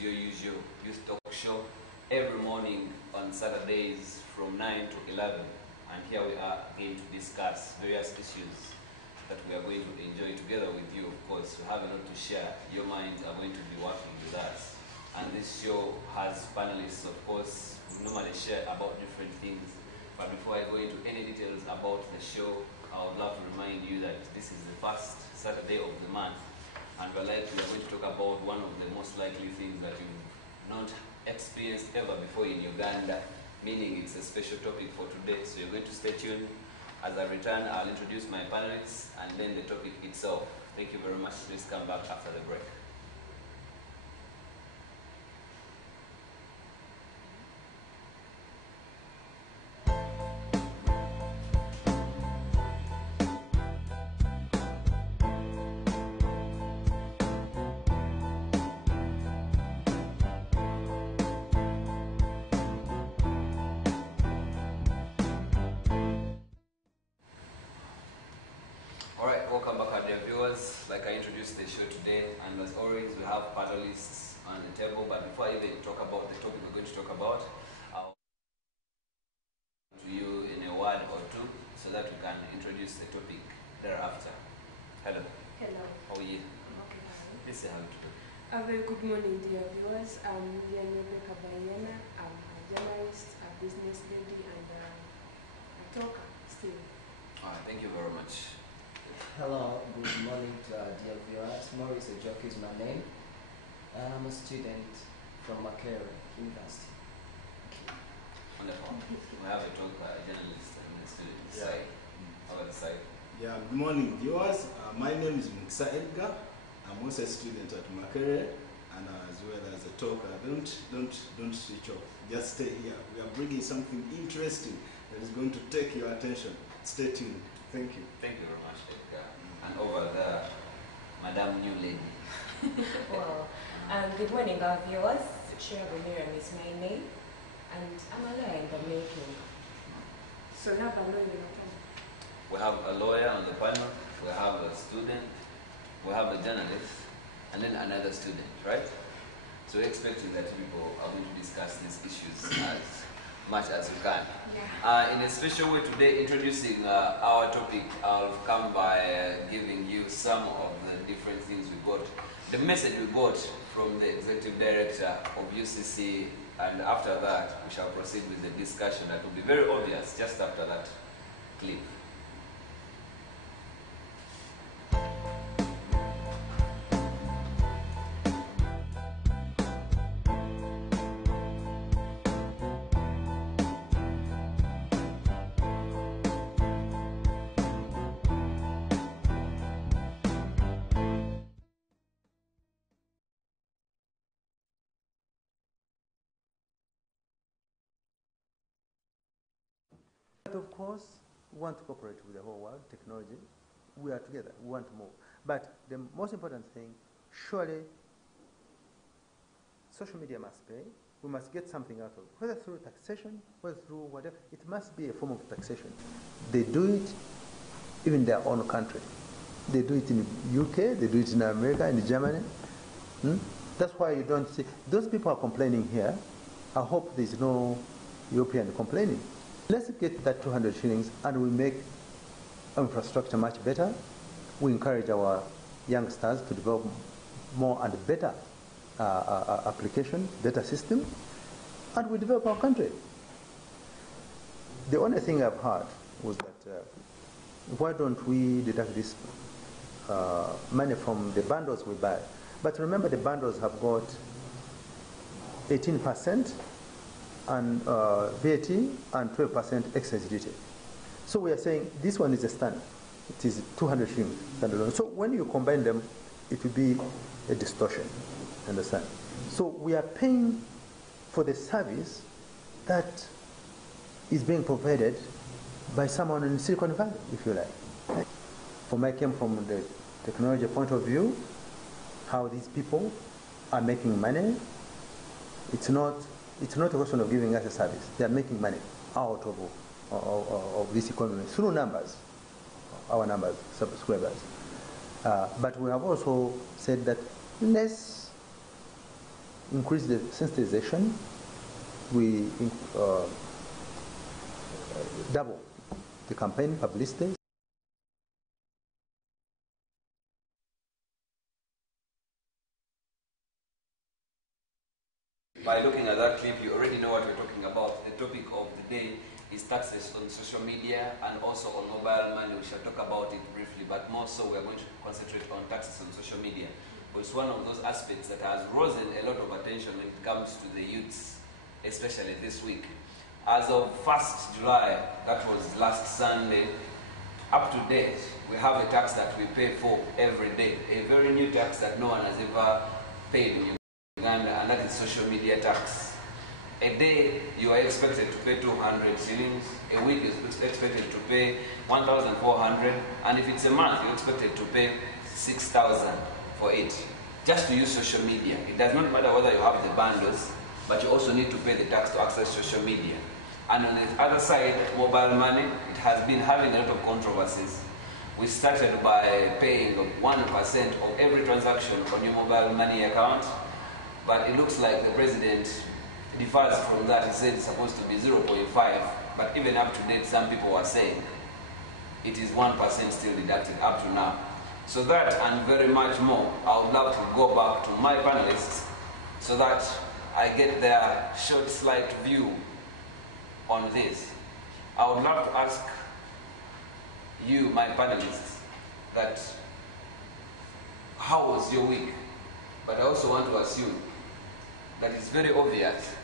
your usual youth talk show every morning on Saturdays from 9 to 11. And here we are again to discuss various issues that we are going to enjoy together with you, of course. We have a lot to share. Your minds are going to be working with us. And this show has panelists, of course, who normally share about different things. But before I go into any details about the show, I would love to remind you that this is the first Saturday of the month. And we are going to talk about one of the most likely things that you've not experienced ever before in Uganda, meaning it's a special topic for today. So you're going to stay tuned. As I return, I'll introduce my panelists and then the topic itself. Thank you very much. Please come back after the break. Welcome back, dear viewers. Like I introduced the show today, and as always, we have panelists on the table. But before I even talk about the topic we're going to talk about, I'll to you in a word or two so that we can introduce the topic thereafter. Hello. Hello. How are you? I'm okay. Please say how to do. A very good morning, dear viewers. I'm Rebecca Bayena. I'm a journalist, a business lady, and a talker still. All right. Thank you very much. Hello, good morning to our dear viewers. Maurice Ejoki is my name. I'm a student from Makerere University. Wonderful. We have a talker, a journalist, and a student side. How about the side? Yeah, good morning, viewers. My name is Muksa Edgar. I'm also a student at Makerere, and as well as a talker. Don't switch off. Just stay here. We are bringing something interesting that is going to take your attention. Stay tuned. Thank you. Thank you very much, Edgar. And over there, Madam New Lady. Well, good morning, our viewers. Shirabu Miriam is my name, and I'm a lawyer in the making. So now I'm lawyer. We have a lawyer on the panel, we have a student, we have a journalist, and then another student, right? So we're expecting that people are going to discuss these issues as much as we can. Yeah. In a special way today, introducing our topic, I'll come by giving you some of the different things we got. The message we got from the executive director of UCC, and after that, we shall proceed with the discussion that will be very obvious just after that clip. But of course, we want to cooperate with the whole world, technology. We are together, we want more. But the most important thing, surely, social media must pay. We must get something out of it, whether through taxation, whether through whatever. It must be a form of taxation. They do it even in their own country. They do it in the UK, they do it in America, in Germany. That's why you don't see, those people are complaining here. I hope there's no European complaining. Let's get that 200 shillings and we make infrastructure much better. We encourage our youngsters to develop more and better application, better system, and we develop our country. The only thing I've heard was that why don't we deduct this money from the bundles we buy? But remember, the bundles have got 18% and VAT and 12% excise duty. So we are saying this one is a standard. It is 200 shillings standalone. So when you combine them, it will be a distortion. Understand? So we are paying for the service that is being provided by someone in Silicon Valley, if you like. For me, I came from the technology point of view, how these people are making money. It's not a question of giving us a service. They are making money out of this economy through numbers, our numbers, subscribers. But we have also said that let's increase the sensitization. We double the campaign publicity. By looking at that clip, you already know what we're talking about. The topic of the day is taxes on social media and also on mobile money. We shall talk about it briefly, but more so we're going to concentrate on taxes on social media. But it's one of those aspects that has risen a lot of attention when it comes to the youths, especially this week. As of 1st July, that was last Sunday, up to date, we have a tax that we pay for every day, a very new tax that no one has ever paid in Uganda, and that is social media tax. A day, you are expected to pay 200 shillings. A week, you're expected to pay 1,400. And if it's a month, you're expected to pay 6,000 for it, just to use social media. It does not matter whether you have the bundles, but you also need to pay the tax to access social media. And on the other side, mobile money, it has been having a lot of controversies. We started by paying 1% of every transaction on your mobile money account, but it looks like the president differs from that. He said it's supposed to be 0.5, but even up to date, some people were saying it is 1% still deducted up to now. So that and very much more, I would love to go back to my panelists so that I get their short, slight view on this. I would love to ask you, my panelists, that how was your week? But I also want to assume that it's very obvious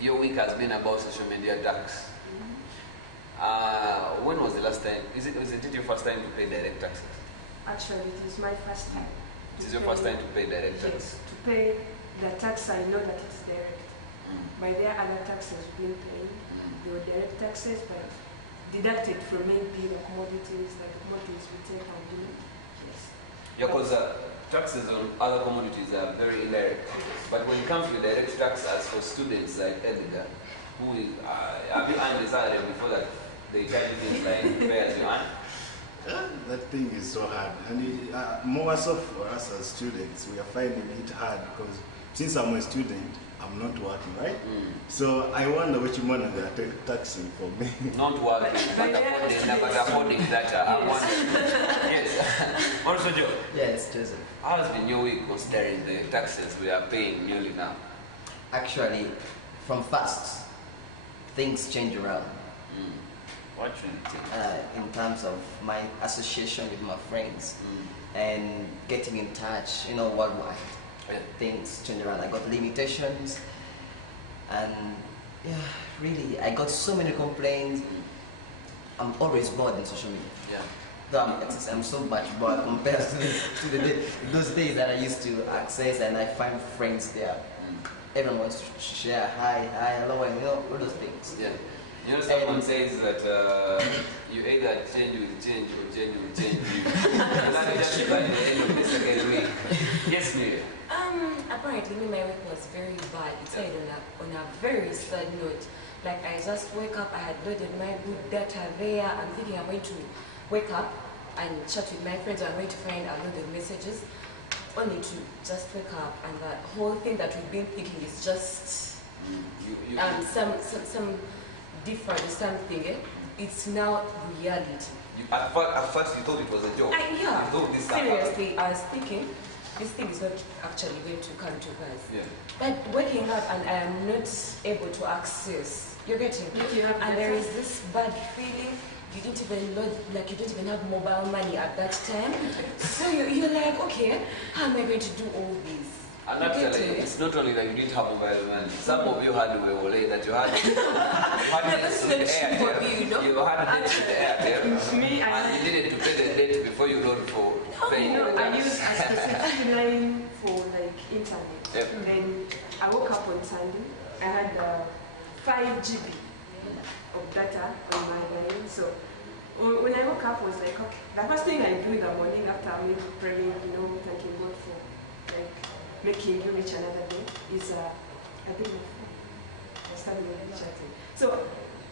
your week has been about social media tax. When was the last time? Was it your first time to pay direct taxes? Actually, it is my first time. It is your first time to pay direct tax? Yes, to pay the tax I know that it's direct. By there, other taxes being paid. They were direct taxes, but deducted from maybe the commodities, like the commodities we take and do. Yes. Yeah, because taxes on other commodities are very indirect. But when it comes to direct tax, as for students like Edgar, who is, have you earned the salary before that they charge you things like fares you earn? That thing is so hard, and more so for us as students, we are finding it hard because since I'm a student, I'm not working, right? So I wonder which money they are taxing for me. Not working, but affording that. I wonder. Yes. Also, Joe. Yes, Joseph. How has been your week considering the taxes we are paying newly now? Actually, from first, things change around. What should it take? In terms of my association with my friends and getting in touch, worldwide. Yeah. Things change around. I got limitations, and yeah, really, I got so many complaints. I'm always bored in social media. Yeah. Though I'm so much bored compared to those days that I used to access, and I find friends there. Everyone wants to share hi, hello, and all those things. Yeah. Someone says that you either change with change or change with change you. That is just by the end of the second week. Yes, Miriam. Apparently, my week was very bad. It started on a very sad note. Like, I just woke up, I had loaded my good data there. I'm thinking I'm going to wake up and chat with my friends. I'm going to find a lot of messages, only to just wake up, and the whole thing that we've been thinking is just some different something. It's now reality. At first, you thought it was a joke. Yeah. You thought this Seriously, I was thinking, this thing is not actually going to come to pass. Yeah. But waking up and I am not able to access, you're getting, and there is this bad feeling. You didn't even load, like you didn't even have mobile money at that time. So you're like, okay, how am I going to do all this? And actually, it's not only that you didn't have mobile money. Some of you had Weole that you had. That's not true for me, You had it with Airtel. Me, and you needed to pay the debt before you load for paying the I tax. use a specific line for like internet. Yep. Then I woke up on Sunday. I had 5 GB of data on my line. So when I woke up, I was like, okay. The first thing I do in the morning after I'm praying, thanking God for like making you reach another day is I pick my phone. I started chatting. So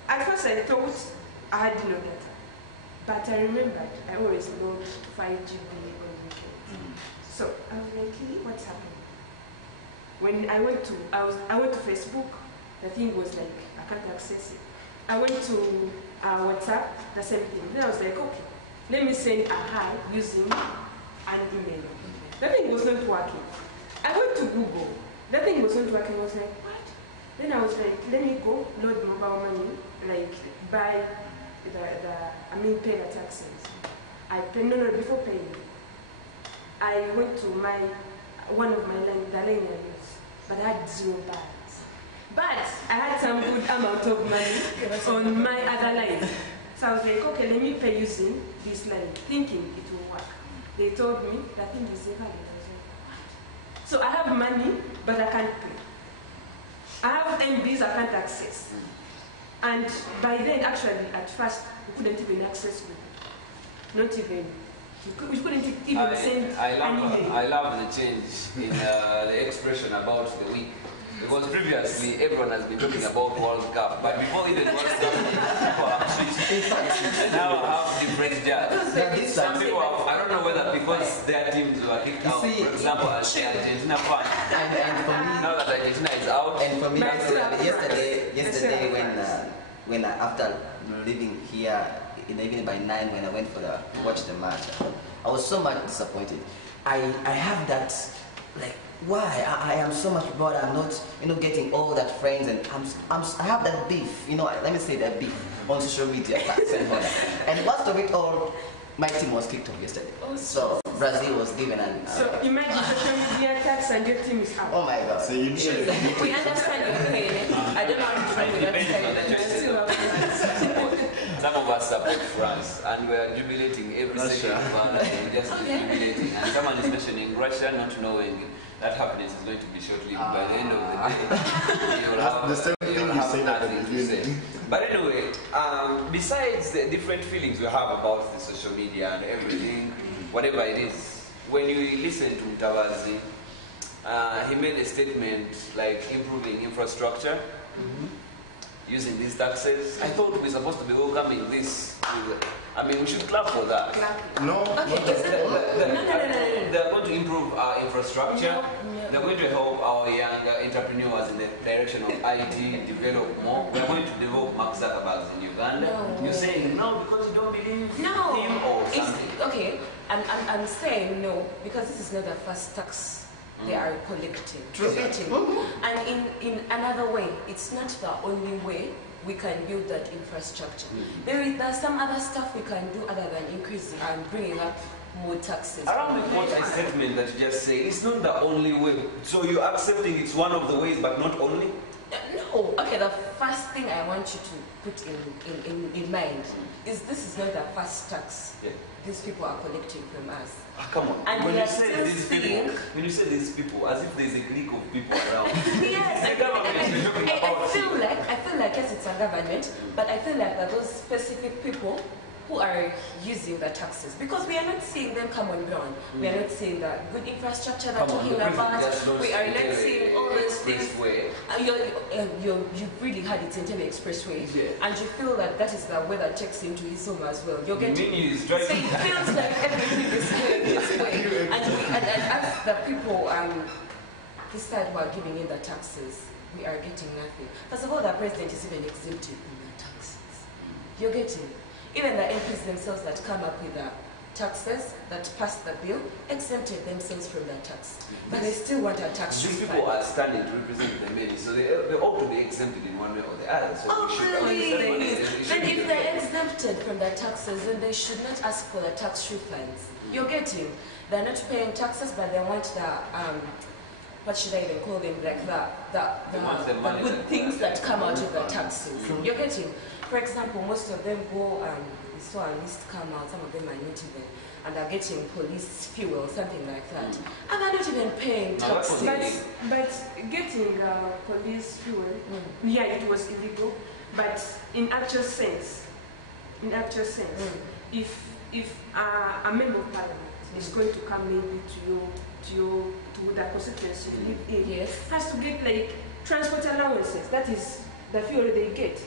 at first I thought I had no data, but I remembered I always load 5 GB on weekends. So I was like, hey, what's happening? when I went to Facebook, the thing was like, I can't access it. I went to WhatsApp, the same thing. Then I was like, okay, let me send a hi using an email. The thing was not working. I went to Google. The thing was not working. I was like, what? Then I was like, let me go load mobile money, like buy pay the taxes. Before paying, I went to one of my line, the line I use, but I had 0 balance. But I had some good amount of money on my other line. So I was like, okay, let me pay using this line, thinking it will work. They told me that thing is invalid. I was like, what? So I have money, but I can't pay. I have MBs I can't access. And by then, actually, at first, we couldn't even access Google. Not even. We couldn't even send an email. I love the change in the expression about the week. Because previously, everyone has been talking about World Cup. But before even World Cup, people have switched. Now I have different jobs. Some people have, I don't know whether because their teams were kicked out, for example, as Argentina fan. And for me, now that Argentina is out. And for me, yesterday when after leaving here in the evening by 9, when I went to watch the match, I was so much disappointed. I have that, like, why I am so much bored. I'm not, getting all that friends, and I have that beef. Let me say that beef on social media. And most of it all, my team was kicked off yesterday. So Brazil was given an. So imagine social media attacks and your team is out. Oh my God. So you should. We understand your pain. I don't know how to do that. Some of us support France, and we are jubilating every second of our life. We're just jubilating. And someone is mentioning Russia, not knowing that happiness is going to be short-lived. By the end of the day, you'll have, the same thing you said at the beginning. But anyway, besides the different feelings we have about the social media and everything, whatever it is, when you listen to Mtawazi, he made a statement like improving infrastructure. Using these taxes, I thought we're supposed to be welcoming this. We should clap for that. No. Okay, They're going to improve our infrastructure. They're going to help our young entrepreneurs in the direction of IT, develop more. We're going to develop Mark Zuckerberg in Uganda. No. You're saying no because you don't believe No. him or something? Okay, I'm saying no because this is not the first tax they are collecting. And in another way, it's not the only way we can build that infrastructure. There's some other stuff we can do other than increasing and bringing up more taxes. Around the point a statement that you just say, it's not the only way. So you're accepting it's one of the ways, but not only? No. Okay, the first thing I want you to put in mind is this is not the first tax these people are collecting from us. Come on. And when we you are say still these seeing... people, when you say these people, as if there's a clique of people around. Yes, The government is talking about I feel like yes, it's a government, but I feel like those specific people who are using the taxes, because we are not seeing them come on ground. We are not seeing the good infrastructure they're talking about. We are not seeing all these things. You've really had it in an expressway, and you feel that that is the way that takes into his home as well. You're getting, so it feels like everything is going this way. And as the people this side who are giving in the taxes, we are getting nothing. First of all, the president is even exempted from the taxes. You're getting. Even the MPs themselves that come up with the taxes that passed the bill exempted themselves from the tax. But they still want a tax refund. These people are standing to represent the many, so they ought to be exempted in one way or the other. So really? Then if they're exempted from the taxes, then they should not ask for the tax refunds. You're getting. They're not paying taxes, but they want the what should I even call them? Like the good things that come out of the taxes. You're getting. For example, most of them go we saw a list come out, some of them are not even, and are getting police fuel, something like that. And they're not even paying taxes. But getting police fuel, it was illegal, but in actual sense, if a member of parliament is going to come maybe to the constituency you live in, has to get like transport allowances. That is the fuel they get.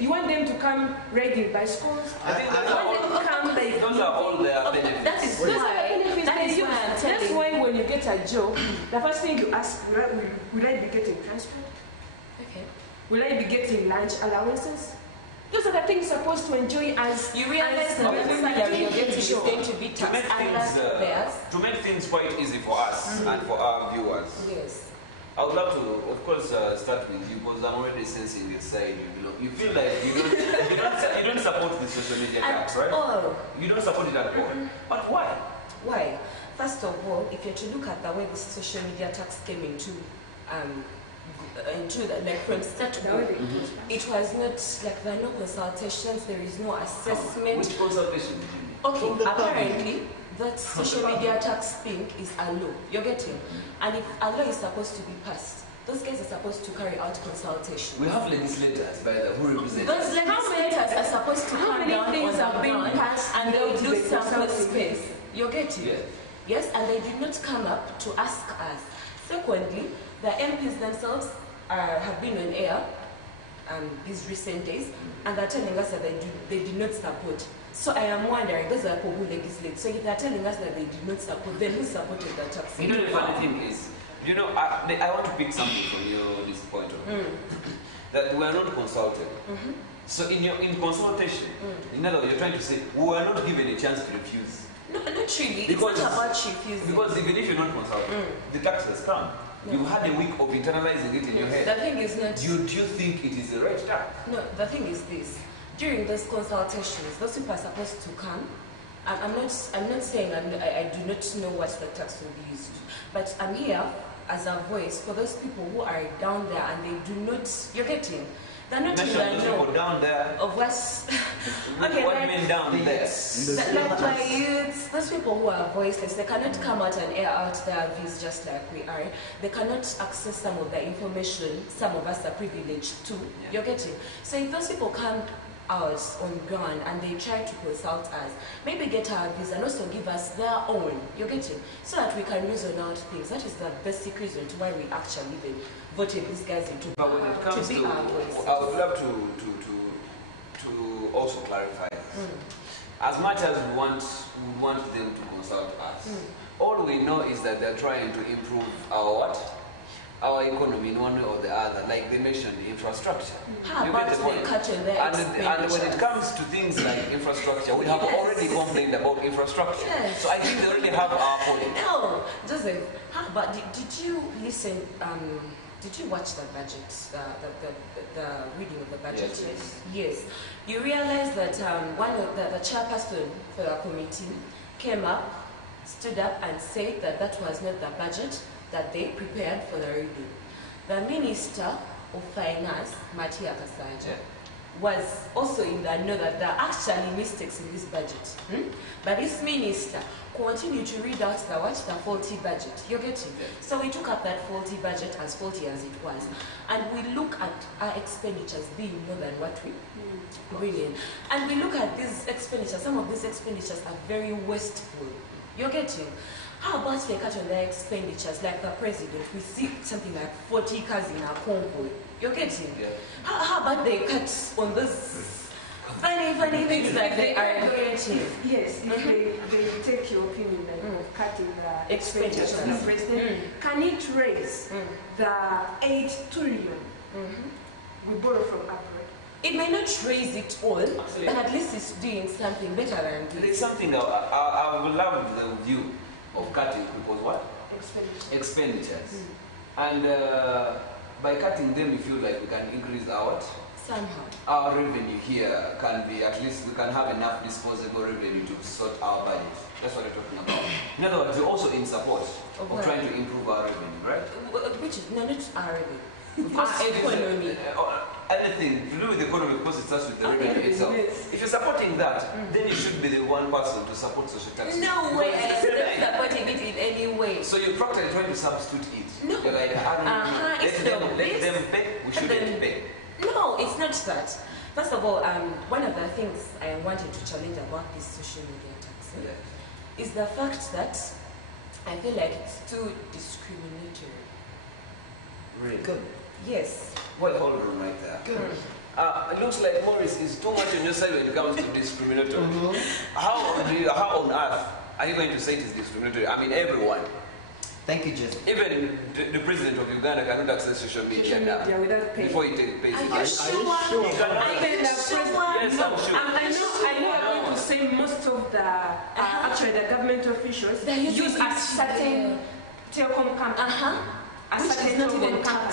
You want them to come riding bicycles? Those are all their benefits. That is why I'm telling That's why when you get a job, the first thing you ask, will I be getting transport? Okay. Will I be getting lunch allowances? Those are the things you're supposed to enjoy as You realize that the salary you're getting is going to be taxed under theirs. To make things quite easy for us and for our viewers, Yes. I would love to, of course, start with you because I'm already sensing this side. You feel like you don't support the social media tax, right? Oh. You don't support it at all. But why? Why? First of all, if you're to look at the way the social media tax came into like from start to finish, it was not like there are no consultations, there is no assessment. Which consultation did you need? Okay, apparently that social media tax thing is a law. You're getting? And if a law is supposed to be passed, those guys are supposed to carry out consultations. We have legislators by the who represent. Those legislators are supposed to How come many down things on are the being ground passed and they'll to do the sample consulting? space. You're getting? Yes. Yes, and they did not come up to ask us. Secondly, the MPs themselves have been on air these recent days, and they're telling us that they did not support. So I am wondering, those are people who legislate. So if they're telling us that they did not support, then who supported the tax? You know the funny thing is, I want to pick something from this point of view. That we are not consulted. So in consultation, in other words, you're trying to say we were not given a chance to refuse. No, not really. Because- it's not about refusing. Because even if you're not consulted, the tax has come. No. You had a week of internalizing it in your The head. thing is not. Do you think it is the right tax? No, the thing is this. During those consultations, those people are supposed to come. I'm not saying I do not know what the tax will be used to, but I'm here as a voice for those people who are down there and they do not. You're getting. They're not in Mention those the people know down there. of what's. What do you mean down there? Like my youths, those people who are voiceless, they cannot come out and air out their views just like we are. They cannot access some of the information some of us are privileged to. You're getting? So if those people come out on ground and they try to consult us, maybe get our views and also give us their own, you're getting? So that we can reason out things. That is the basic reason to why we actually even voted these guys into But when it comes be to, our voice. I would love to also clarify this. As much as we want them to consult us, all we know is that they're trying to improve our what? Our economy in one way or the other, like they mentioned, infrastructure. How You about get the point? they cut on their And when it expenditures? comes to things like infrastructure, we have Yes. already complained about infrastructure. Yes. So I think they already have our point. No, Joseph, but did you listen, did you watch the budget, the reading of the budget? Yes. Yes. You realize that one of the chairperson for the committee came up, stood up and said that that was not the budget that they prepared for the reading. The Minister of Finance, Matia Kasaja, was also in the know that there are actually mistakes in this budget. But this minister continued to read out the faulty budget. You're getting? So we took up that faulty budget as faulty as it was. And we look at our expenditures being more than what we bring in. And we look at these expenditures, some of these expenditures are very wasteful. You're getting? How about they cut on their expenditures, like the president? We see something like 40 cars in our convoy. You're getting? Yeah. How about they cut on those funny things that they are going to? Yes, if they take your opinion of cutting the expenditures of the president, can it raise the 8 trillion we borrow from abroad? It may not raise it all, Absolutely. but at least it's doing something better than There's this. something I would love the view of cutting people's what? Expenditure. Expenditures. And by cutting them, we feel like we can increase Somehow. our revenue here can be, at least we can have enough disposable revenue to sort our budget. That's what we're talking about. In other words, we're also in support of what? trying to improve our revenue, right? Which is not our revenue. Because Our economy. Anything to do with the economy, because it starts with the revenue itself. Yes. If you're supporting that, then you should be the one person to support social taxes. No way, I am not supporting it in any way. So you're practically trying to substitute it. No. You're like, I don't know. It's Let them pay, we shouldn't pay. No, it's not that. First of all, one of the things I wanted to challenge about this social media tax is the fact that I feel like it's too discriminatory. Really? Good. Yes. Well, hold on right there. It looks like Morris is too much on your side when it comes to discriminatory. How on earth are you going to say it is discriminatory? I mean, everyone. Thank you, Joseph. Even the president of Uganda cannot access social media now. Yeah, without paying. Before he pays Are it. you sure? He cannot. Even the president. Yes, I'm sure. I know I'm going to say most of the actually the government officials They're using use a it, certain telecom company. A Which certain is not telecom even company.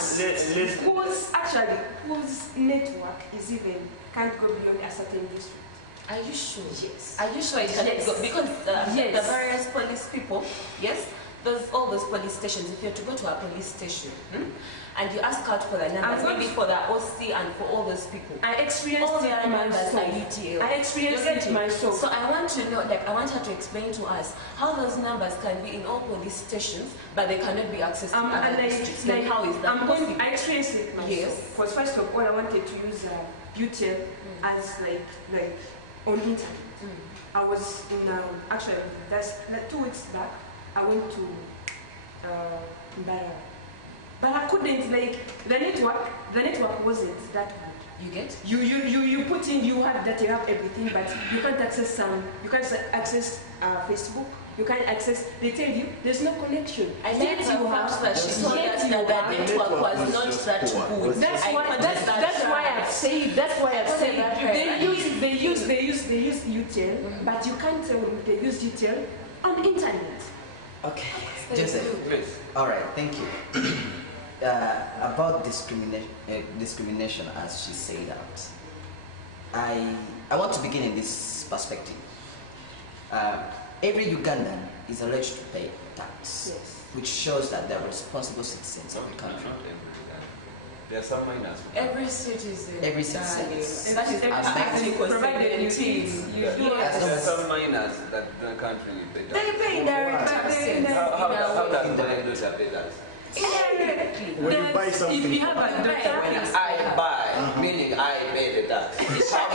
Whose network is even can't go beyond a certain district. Are you sure? Yes. Are you sure it cannot Yes. go? Because Yes. the various police people, yes, all those police stations, if you're to go to a police station and you ask out for the numbers, I'm maybe not- for the OC and for all those people, I experienced all it their numbers are myself. UTL. I experienced Isn't it myself. So I want to know, like, I want her to explain to us how those numbers can be in all police stations, but they cannot be accessed in And other districts. Then how is that possible? I experienced it myself. Yes. Because first of all, I wanted to use UTL as like on internet. I was in actually that's 2 weeks back. I went to Mbara, but I couldn't the network wasn't that good. You get? You put in, you have that, you have everything, but you can't access you can't access Facebook. You can't access. They tell you there's no connection. I like the fact that she told us that the network was not that good. That's I why. understand That's why that. I've said. That's why I've Okay, said. that hurt. They use UTL, but you can't tell them they use UTL on internet. Okay, Thank Joseph. you. Yes. All right, thank you. About discrimination, as she said out, I want to begin in this perspective. Every Ugandan is alleged to pay tax, Yes. which shows that they're responsible citizens of the country. Not every Uganda. There are some minors. Every citizen. Every citizen. Darling. That is As Article provided you 17. you Yes. do As long There are as- some minors that the country will pay They tax. pay direct taxes. How does my Indirectly. daughter pay tax? Indirectly. When you buy something If you have a When daughter, I buy, meaning I pay the tax. How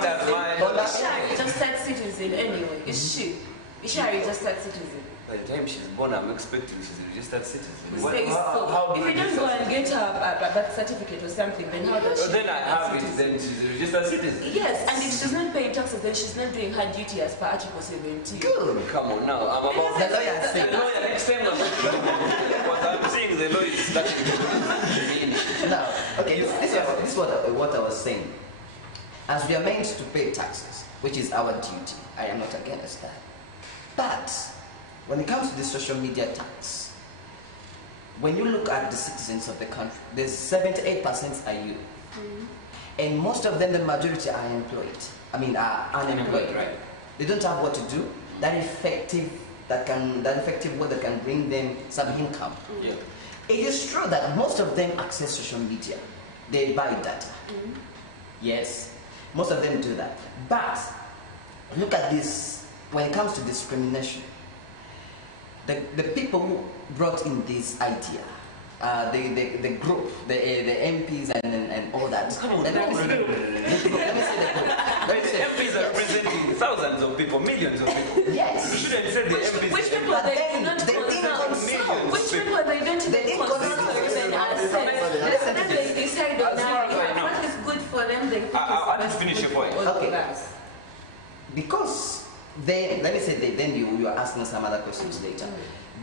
does my Is she a registered citizen anyway? Is she a registered citizen? By the time she's born, I'm expecting she's a registered citizen. We What- say so. how do If you don't go and get a birth certificate or something, then how does she Then I become a have it, citizen? then she's a registered citizen. Yes, and if she's not paying taxes, then she's not doing her duty as per Article 17. Good. Come on now, I'm about The lawyer the said. lawyer next time because I'm seeing the law is starting to Now, okay, this is what I was saying. As we are meant to pay taxes, which is our duty, I am not against that. But when it comes to the social media tax, when you look at the citizens of the country, there's 78% are youth. And most of them, the majority are employed. Are unemployed. Right. They don't have what to do. That effective work that can bring them some income. Yeah. It is true that most of them access social media. They buy data. Yes, most of them do that. But look at this when it comes to discrimination. The people who brought in this idea, the group, the MPs and all that. Let me say the group. MPs are representing thousands of people, millions of people. Yes. You shouldn't say the MPs. Which people But they then do not they didn't consult? consult. Which people they don't They even didn't consult consult. or even assess? Listen to Then this. they decide on As far as I know. what is good for them, they think I'll is just finish good your point. for all Okay. of us. Because let me say then you are asking some other questions later.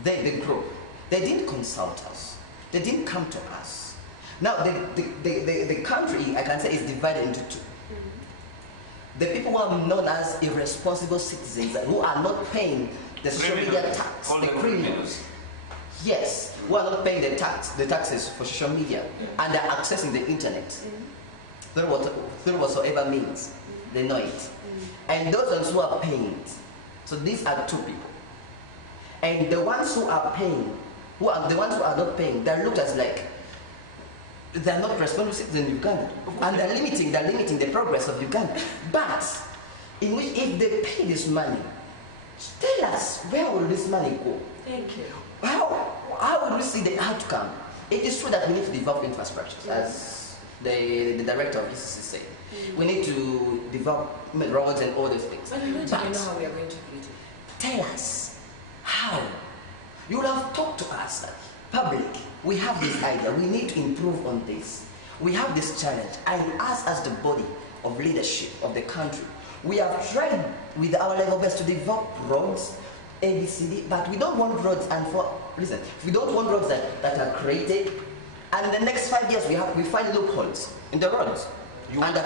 The group, they didn't consult us. They didn't come to us. Now the country, I can say, is divided into two. The people who are known as irresponsible citizens who are not paying the social media tax, All the the criminals. Yes, who are not paying the taxes for social media and they're accessing the internet through whatsoever means. They know it. And those ones who are paying it. So these are two people. And the ones who are paying, the ones who are not paying, they're looked as like they're not responsible citizens in Uganda. And they're limiting the progress of Uganda. But in which if they pay this money, tell us where will this money go? Thank you. How will we see the outcome? It is true that we need to develop infrastructure, as the director of GCC said. We need to develop roads and all those things. But we don't even know how we are going to do it. Tell us how. You will have talked to us, that public. We have this idea. We need to improve on this. We have this challenge. And us as the body of leadership of the country, we have tried with our level best to develop roads, ABCD, but we don't want roads and listen, we don't want roads that are created, and the next 5 years we find loopholes in the roads. You want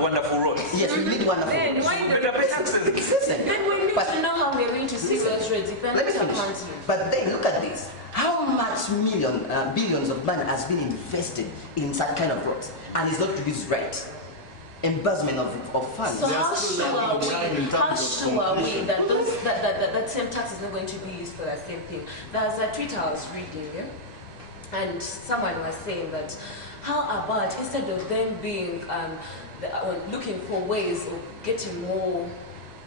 wonderful roads? Yes, we need wonderful Then roads. why Better pay taxes. Listen, Then we need but- to know how we're going to see those roads if let me we're finish. counting. But then look at this. How much billions of money has been invested in such kind of roads, and it's not produced right? Embezzlement of funds. So They are how still lagging behind in terms of completion. that that same tax is not going to be used for that same thing? There's a tweet I was reading, and someone was saying that how about instead of them being looking for ways of getting more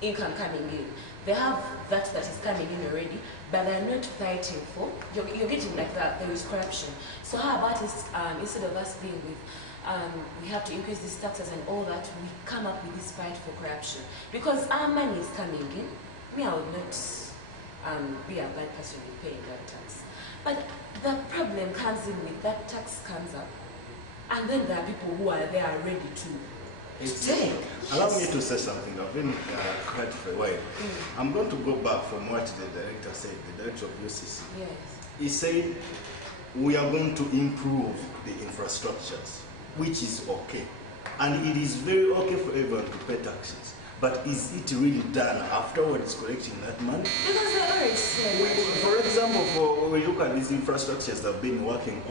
income coming in, they have that is coming in already, but they're not fighting for. You're getting like that. There is corruption. So how about instead of us being with we have to increase these taxes and all that, we come up with this fight for corruption. Because our money is coming in. Me, I would not be a bad person with paying that tax. But the problem comes in with that tax comes up, and then there are people who are there ready to take. Allow me to say something. I've been quiet for a while. I'm going to go back from what the director said, the director of UCC. Yes. He said, we are going to improve the infrastructures, which is okay. And it is very okay for everyone to pay taxes. But is it really done afterwards collecting that money? Because they already said. For example, when we look at these infrastructures that have been working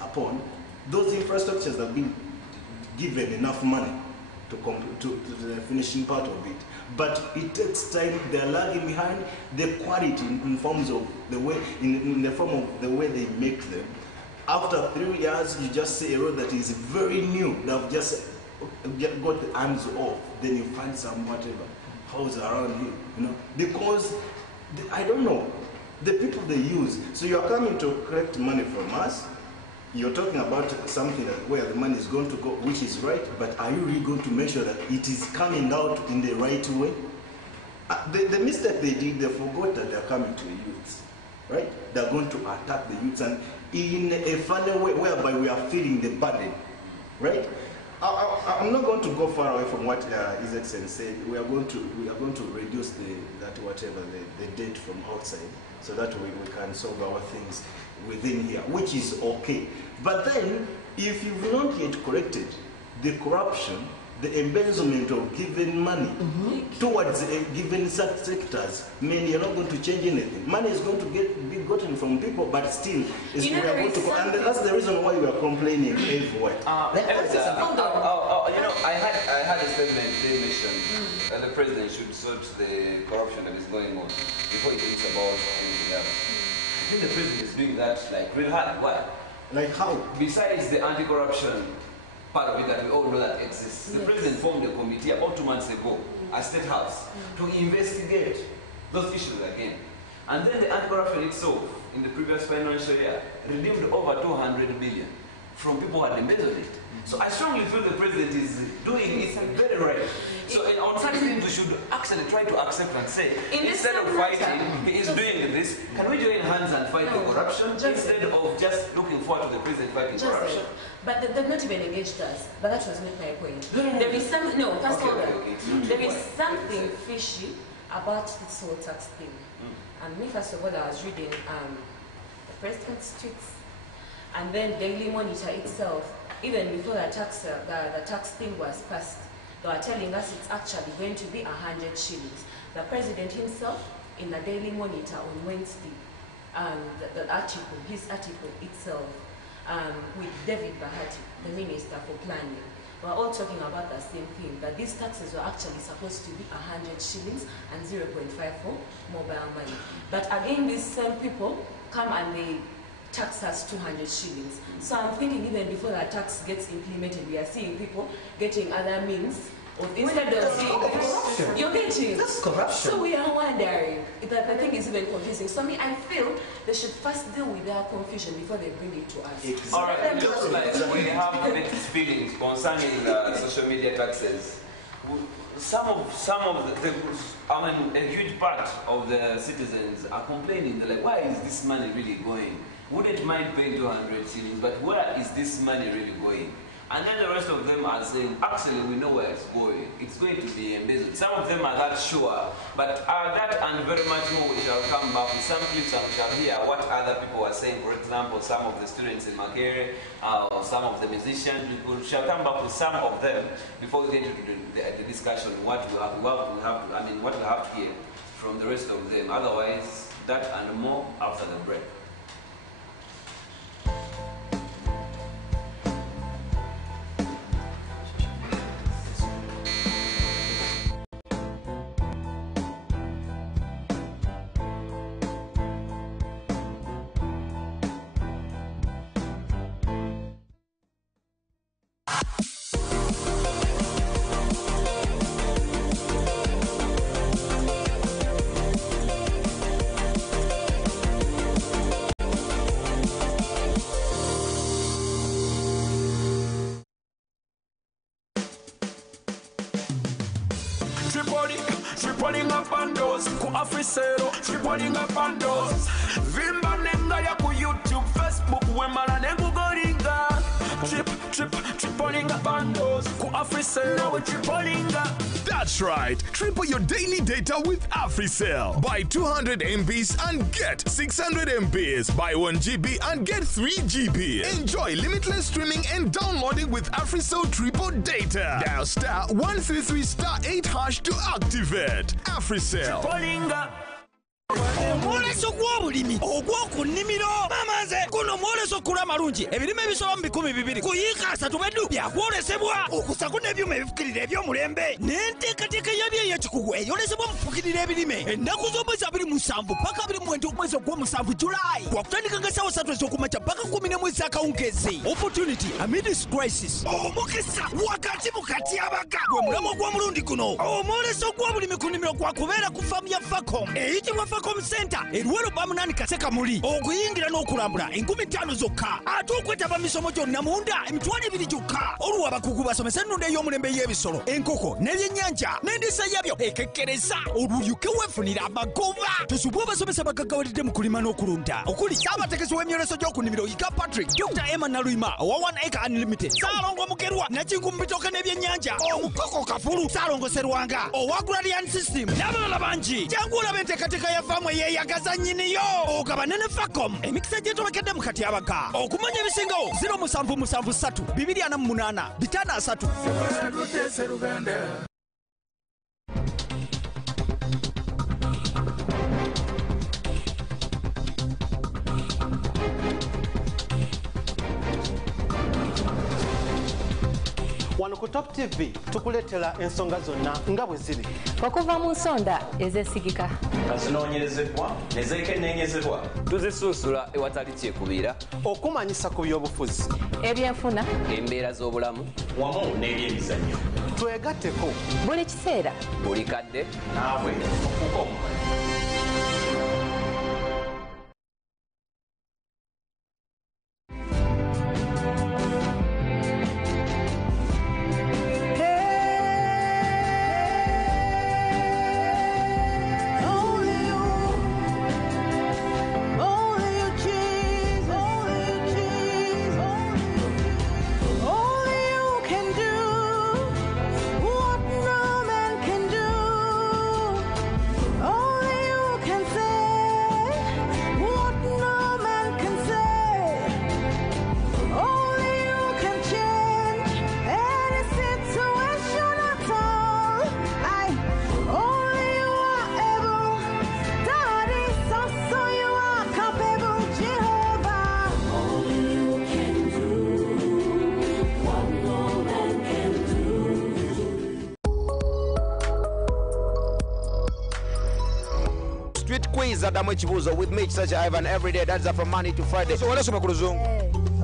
upon, those infrastructures have been given enough money to the finishing part of it. But it takes time, they're lagging behind the quality in forms of the way, in the form of the way they make them. After 3 years, you just see a road that is very new, that have just got the arms off, then you find some whatever house around here, because I don't know, the people they use. So you're coming to collect money from us. You're talking about something where the money is going to go, which is right, but are you really going to make sure that it is coming out in the right way? The mistake they did, they forgot that they're coming to the youths, right? They're going to attack the youths, and in a funny way whereby we are feeling the burden, right? I'm not going to go far away from what His Excellency said. We are going to reduce the debt from outside, so that we can solve our things within here, which is okay. But then, if you've not yet corrected the corruption, the embezzlement of given money towards given sectors, you're not going to change anything. Money is going to be gotten from people, but still, we are going to and that's the reason why we are complaining everywhere. I had a statement they mentioned that the president should sort the corruption that is going on before he thinks about anything else. I think the president is doing that like real hard. Why? Like how? Besides the anti-corruption part of it that we all know that exists, the president formed a committee about 2 months ago at State House to investigate those issues again. And then the anti-corruption itself, in the previous financial year, redeemed over 200 billion from people who had embezzled it. So I strongly feel the president is doing it very right. So on such things we should actually try to accept and say, instead of fighting, he is doing this, can we join hands and fight the corruption instead of just looking forward to the president fighting corruption? But they've not even engaged us. But that was not my point. There is something, no, first of all, there is something fishy about this whole tax thing. And me, first of all, I was reading the president's tweets, and then Daily Monitor itself, even before the tax thing was passed, they were telling us it's actually going to be 100 shillings. The president himself, in the Daily Monitor on Wednesday, his article itself, with David Bahati, the Minister for Planning, we're all talking about the same thing, that these taxes were actually supposed to be 100 shillings and 0.5 for mobile money. But again, these same people come and they tax us 200 shillings. So I'm thinking even before that tax gets implemented, we are seeing people getting other means of, instead of seeing corruption. You're getting. That's corruption. So we are wondering that the thing is even confusing. So I feel they should first deal with their confusion before they bring it to us. Exactly. All right, just like we have mixed feelings concerning social media taxes. Some of the I mean, a huge part of the citizens are complaining. They're like, why is this money really going? Wouldn't mind paying 200 shillings, but where is this money really going? And then the rest of them are saying, actually, we know where it's going. It's going to be embezzled. Some of them are that sure, but that and very much more, we shall come back with some clips and we shall hear what other people are saying. For example, some of the students in Makerere, or some of the musicians. We shall come back with some of them before we get into the discussion. What we have to hear from the rest of them. Otherwise, that and more after the break. Tripping up on those, ku afisero, tripping up on those. Vimba nenga ya ku YouTube, Facebook, wemala nengu goringa. Tripping up on those, ku afisero, tripping up. That's right. Triple your daily data with AfriCell. Buy 200 MBs and get 600 MBs. Buy 1 GB and get 3 GB. Enjoy limitless streaming and downloading with AfriCell Triple Data. Dial *133*8# to activate. AfriCell. Omwoleso gw'obulimi ogw'okunnimiro mamaze guno omwoleso kula malungi ebirime ebisoba mu 200 kuyiika 3 beddu byakwolesebwa okusaku n'ebyuma ebifukirira eby'omulembe n'enteekateeka y'ebyo ey'ekikugu eyolesebwa mu kufukirira ebirime ennaku z'omwezi 27 paka 29 omwezi ogw'omusanvu Julayi gwakutandika nga ssaawa 3 ez'okumakya paka 11 ez'akawungeezi. Opportunity amidst crisis, omukisa wakati mu katyabaga gwe mulamu ogw'omulundi guno. Omwoleso gw'obulimi ku nnimiro gwakubeera ku faamu ya Facom eyitibwa Facom Center eruwero bamunani kaseka muli okuyingira n'okulambula 5000 zokka ate okwetaba misomo gyonna munda 200 gyokka oluwa abakugu basomesa ennunda ey'omulembe y'ebisolo enkoko n'ebyennyanja n'endiisa yabyo ekekkereza oluyuke weefunira amagoba tosubwa abasomesa bagaggawadde mu kulima n'okulunda okuli ssaabategesi w'emyoleso gy'okunnimiro Yiga Patrick Dr. Emma Naluyima owa 1 Acre Unlimited Saalongo Mugerwa Nakingu mu bitooke n'ebyennyanja omukoko Kafulu Saalongo Serwanga owa Gradian System n'abalala bangi jangu olaba enteekateeka ya faamu eyeyagaza nnyiniyo ogabane ne Facom emikisa gyetobekedde mu katyabaga okumanya ebisingawo 0773 248 53. Wano ku Top TV tukuleetera ensonga zonna nga bwe ziri okuva mu nsonda ezeesigika zinoonyerezebwa ne zeekennenyezebwa tuzisunsula ewatali kyekubiira okumanyisa ku by'obufuzi ebyenfuna embeera z'obulamu wamu n'ebyemizannyo twegatteko buli kiseera buli kadde naabwe okufuuka omumanyi. Adamu ekibuuzo with me such Ivan every day. That's from Monday to Friday. So wala soma ku luzungu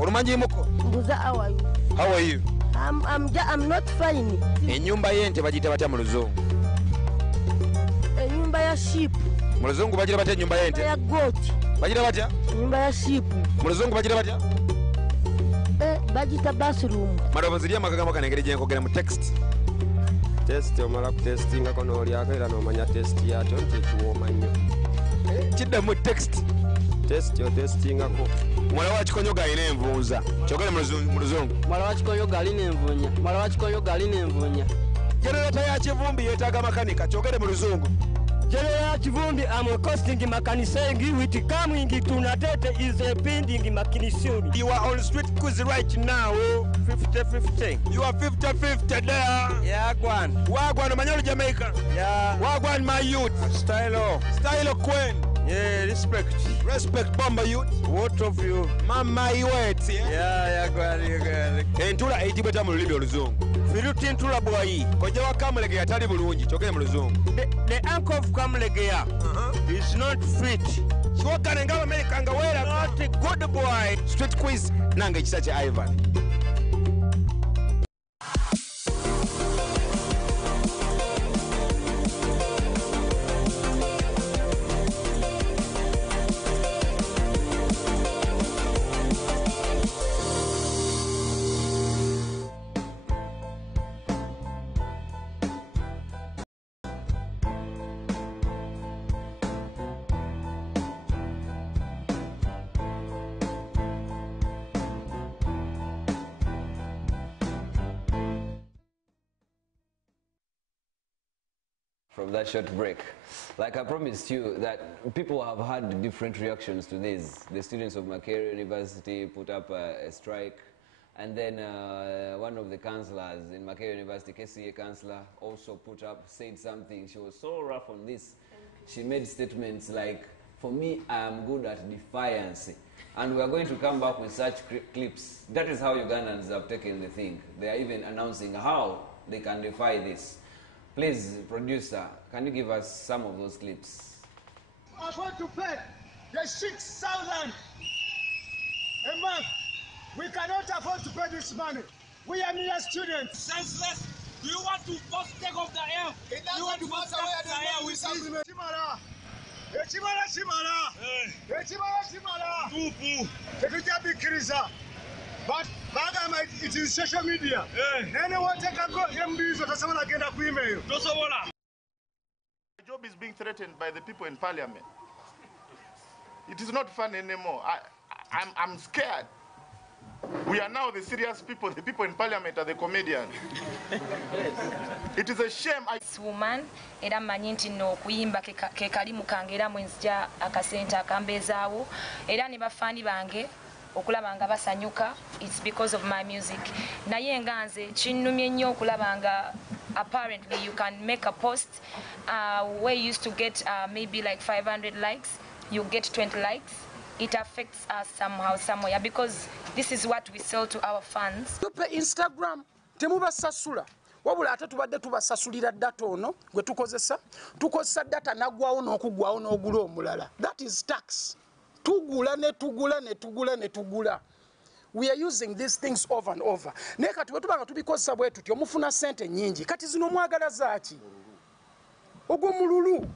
olumanyi muko mbuza how are you I'm not fine. Ennyumba y'ente bagiyita batya mu luzungu? Ennyumba ya sheep mu luzungu bagira batya? Ennyumba y'ente ya goat bagira batya? Ennyumba ya sheep mu luzungu bagira batya? Bagita bathroom. Maloboozi lya amagambo gano engeri gye nkogera mu text omala ku testingako n'olyako era n'omanya test yakyo nti ekiwooma nnyo kidda mu text Test yo testingako. Mwala wa kikonyoga alina envunza. Kyogere mu luzungu. Mwala wa kikonyoga alina envunya. Mwala wa kikonyoga alina envunya. Generator ya kivumbi yeetaaga makanika. Kyogere mu luzungu. Generator ya kivumbi am costing makaniseng with coming to Natete is a pending makinisuni. You are on street quiz right now. 50-50. You are 50-50 there. Yeah, Gwan. Wagwan, Manyolo Jamaica. Yeah. Wagwan, my youth. Stylo. Stylo Queen. Yeah, respect. Respect, Bomba youth. What of you? Mama, you wait. Yeah, Gwan. Entula ejibeta mu lulimi oluzungu. Firuti ntula boyi. Koja wa Kamulege yatali bulungi. Kyogere mu luzungu. The uncle of Kamulegeya is not fit. Kiwakane nga America nga wera. Not a good boy. Street quiz nange ekisa kya Ivan. From that short break, like I promised you, that people have had different reactions to this. The students of Makerere University put up a strike, and then one of the councillors in Makerere University, KCA councillor, also said something. She was so rough on this. She made statements like, for me, I am good at defiance. And we are going to come back with such clips. That is how Ugandans have taken the thing. They are even announcing how they can defy this. Please, producer, can you give us some of those clips? I'm going to pay the 6,000 a month. We cannot afford to pay this money. We are mere students. Senseless. Do you want to first take off the air? You want to first take off the air with this? Chimara. Chimara, Chimara. Chimara, Chimara. Tupu. Tetuja bikiriza. But it is social media. Anyone take a go, the job is being threatened by the people in parliament. It is not fun anymore. I'm scared. We are now the serious people. The people in parliament are the comedians. It is a shame. This woman, era manyi nti no kuyimba ke kalimu kange era mwenzija akasenta akambezaawo era ne bafani bange okulaba nga basanyuka. It's because of my music. Naye nga nze kinnumye nnyo okulaba nga apparently you can make a post where you used to get maybe like 500 likes, you get 20 likes. It affects us somehow, somewhere, because this is what we sell to our fans. Tupe Instagram, temubasasula. Wabula ate tubadde tubasasulira data ono gwe tukozesa data nagwawo n'okugwawo n'ogula omulala. That is tax. Tugula ne tugula ne tugula ne tugula. We are using these things over and over. Naye kati bwe tubanga tubikozesa bwe tutyo mufuna ssente nnyingi. Kati zino mwagala zaaki? Ogwo mululu.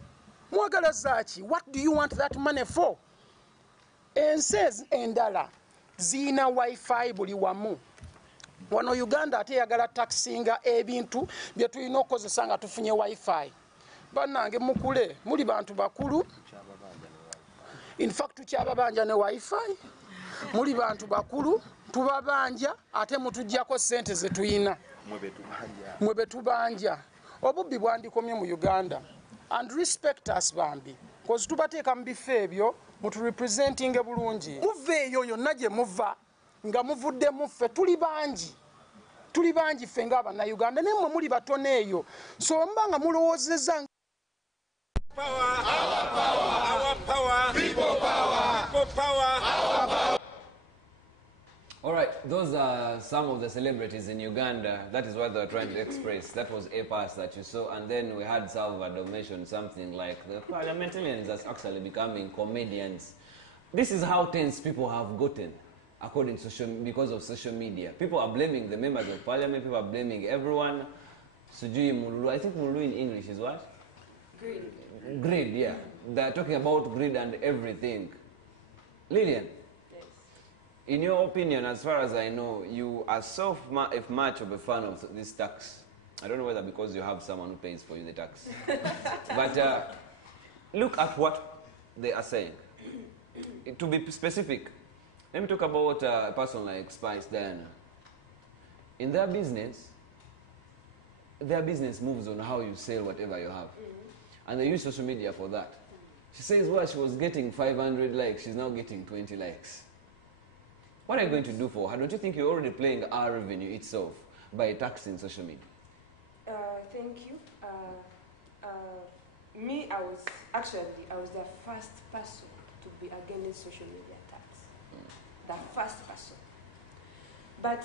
Mwagala zaaki? What do you want that money for? Ensi endala zina Wi-Fi buli wamu. Wano Uganda ate yagala taxinga ebintu bye tulina okukozesa nga tufunye Wi-Fi. Bannange mukule, muli bantu bakulu. In fact tukyababanja ne Wi-Fi. Muli bantu bakulu, tubabanja ate mutujjako ssente ze tuyina. Mwe betubanja. Obubbi bwandikomye mu Uganda. And respect us bambi. Because tubateeka mu bifo ebyo mutu representing bulungi. Muveeyo yonna gye muva nga muvudde muffe tuli bangi ffe ng'abana Uganda naye mmwe muli batono eyo. So mba nga mulowoozezza All right, those are some of the celebrities in Uganda. That is what they were trying to express. That was A-Pass that you saw. And then we had Salvador mention something like the parliamentarians are actually becoming comedians. This is how tense people have gotten, according to because of social media. People are blaming the members of parliament. People are blaming everyone. Sujui Mululu. I think Mululu in English is what? Greed. Greed, yeah. They're talking about greed and everything. Lillian. In your opinion, as far as I know, you are so much of a fan of this tax. I don't know whether because you have someone who pays for you the tax. But look at what they are saying. to be specific, let me talk about a person like Spice Diana. In their business moves on how you sell whatever you have. And they use social media for that. She says, well, she was getting 500 likes, she's now getting 20 likes. What are you going to do for her? Don't you think you're already playing our revenue itself by taxing social media? Thank you. I was the first person to be against social media tax. The first person. But,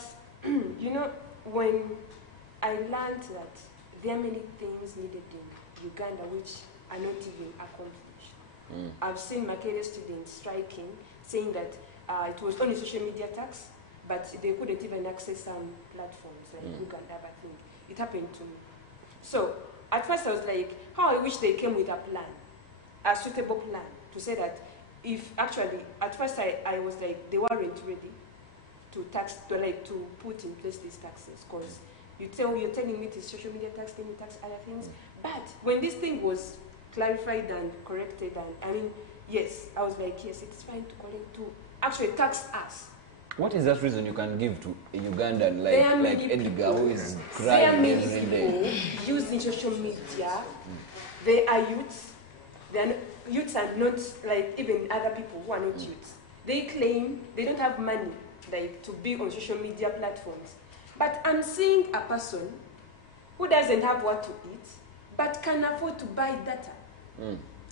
you know, when I learned that there are many things needed in Uganda which are not even accomplished. I've seen Makerere students striking, saying that it was only social media tax, but they couldn't even access some platforms like Google and other things. It happened to me. So at first I was like, how I wish they came with a plan, a suitable plan, to say that if actually, at first I was like, they weren't ready to tax, to put in place these taxes, because you're telling me it is social media tax, then you tax other things. But when this thing was clarified and corrected, and I mean, yes, I was like, yes, it's fine to actually tax us. What is that reason you can give to a Ugandan like Edgar, who is crying every day? Using social media, they are youths. Youths are not like even other people who are not youths. They claim they don't have money like to be on social media platforms. But I'm seeing a person who doesn't have what to eat, but can afford to buy data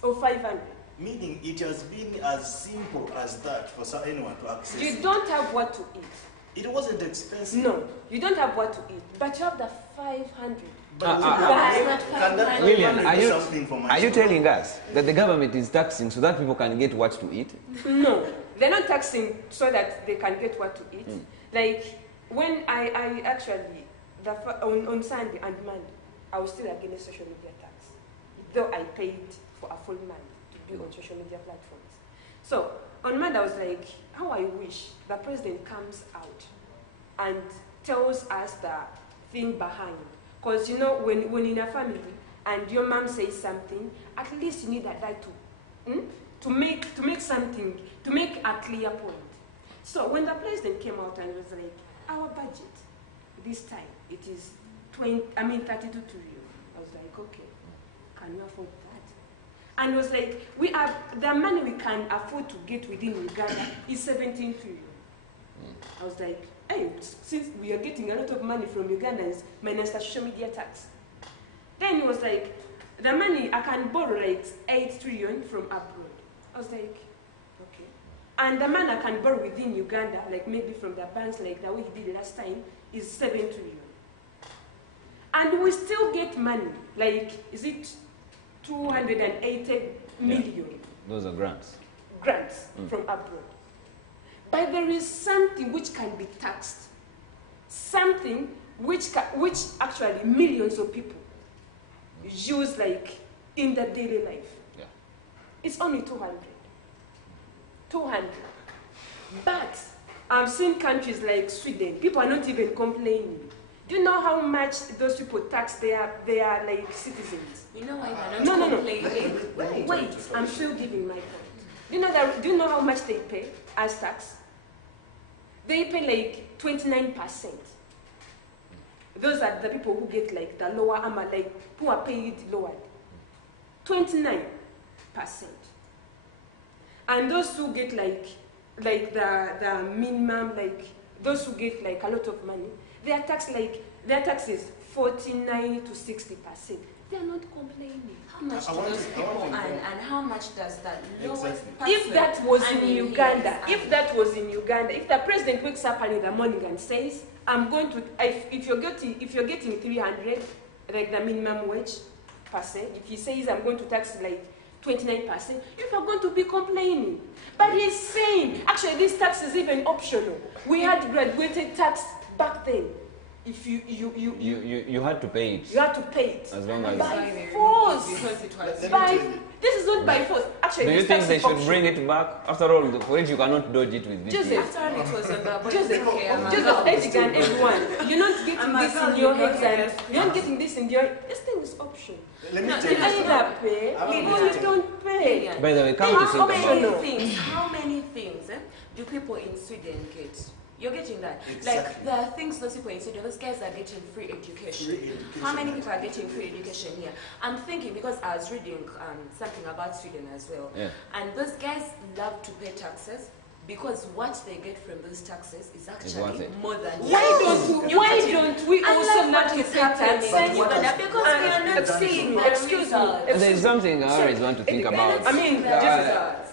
of 500. Meaning it has been as simple as that for anyone to access. You don't have what to eat. It wasn't expensive. No, you don't have what to eat, but you have the 500. William, are you telling us that the government is taxing so that people can get what to eat? No, they're not taxing so that they can get what to eat. Like when I actually, on Sunday and Monday, I was still against social media tax, though I paid for a full month to be on social media platforms. So on Monday I was like, how I wish the president comes out and tells us the thing behind. Because you know, when in a family and your mom says something, at least you need that guy to make something, to make a clear point. So when the president came out and was like, our budget this time it is 32 trillion. I was like, okay, can you afford that? And it was like, the money we can afford to get within Uganda is 17 trillion. I was like, hey, since we are getting a lot of money from Ugandans minus the social media tax. Then it was like, the money I can borrow like 8 trillion from abroad. I was like, okay. And the money I can borrow within Uganda, like maybe from the banks, like the way he did last time, is 7 trillion. And we still get money, like, is it 280 million? Those are grants. Grants from abroad. But there is something which can be taxed. Something which actually millions of people use like in their daily life. Yeah. It's only 200. 200. But I've seen countries like Sweden, people are not even complaining. Do you know how much those people tax their like citizens? You know why they're not complaining? Wait, I'm still giving my point. Do you know how much they pay as tax? They pay like 29%. Those are the people who get like the lower amount, like who are paid lower. 29%. And those who get like the minimum, like those who get like a lot of money, their tax is 49 to 60%. They are not complaining. How much do those people earn, and how much does that lowest person? If that was in Uganda, if the president wakes up early in the morning and says, I'm going to, if you're getting 300, like the minimum wage percent, if he says I'm going to tax like 29%, you're not going to be complaining. But he's saying, actually this tax is even optional. We had graduated tax back then. If you had to pay it. You had to pay it. As long as by force. Because it was this is not by force. Actually, do you think they should bring it back? After all, for it you cannot dodge it with Joseph, after all, it was on the Joseph, Edgar, and everyone. You're not getting this in your heads, and you're not getting this in your. This thing is optional. Let me tell you either pay or you don't pay. By the way, come to think about how many things do people in Sweden get? You're getting that? Exactly. Like, there are things those people in Sweden, those guys are getting free education. How many people are getting free education here? I'm thinking, because I was reading something about Sweden as well, and those guys love to pay taxes, because what they get from those taxes is actually more than Why don't we also not pay taxes? Because we are not seeing the results. There's something I always want to think about. I mean,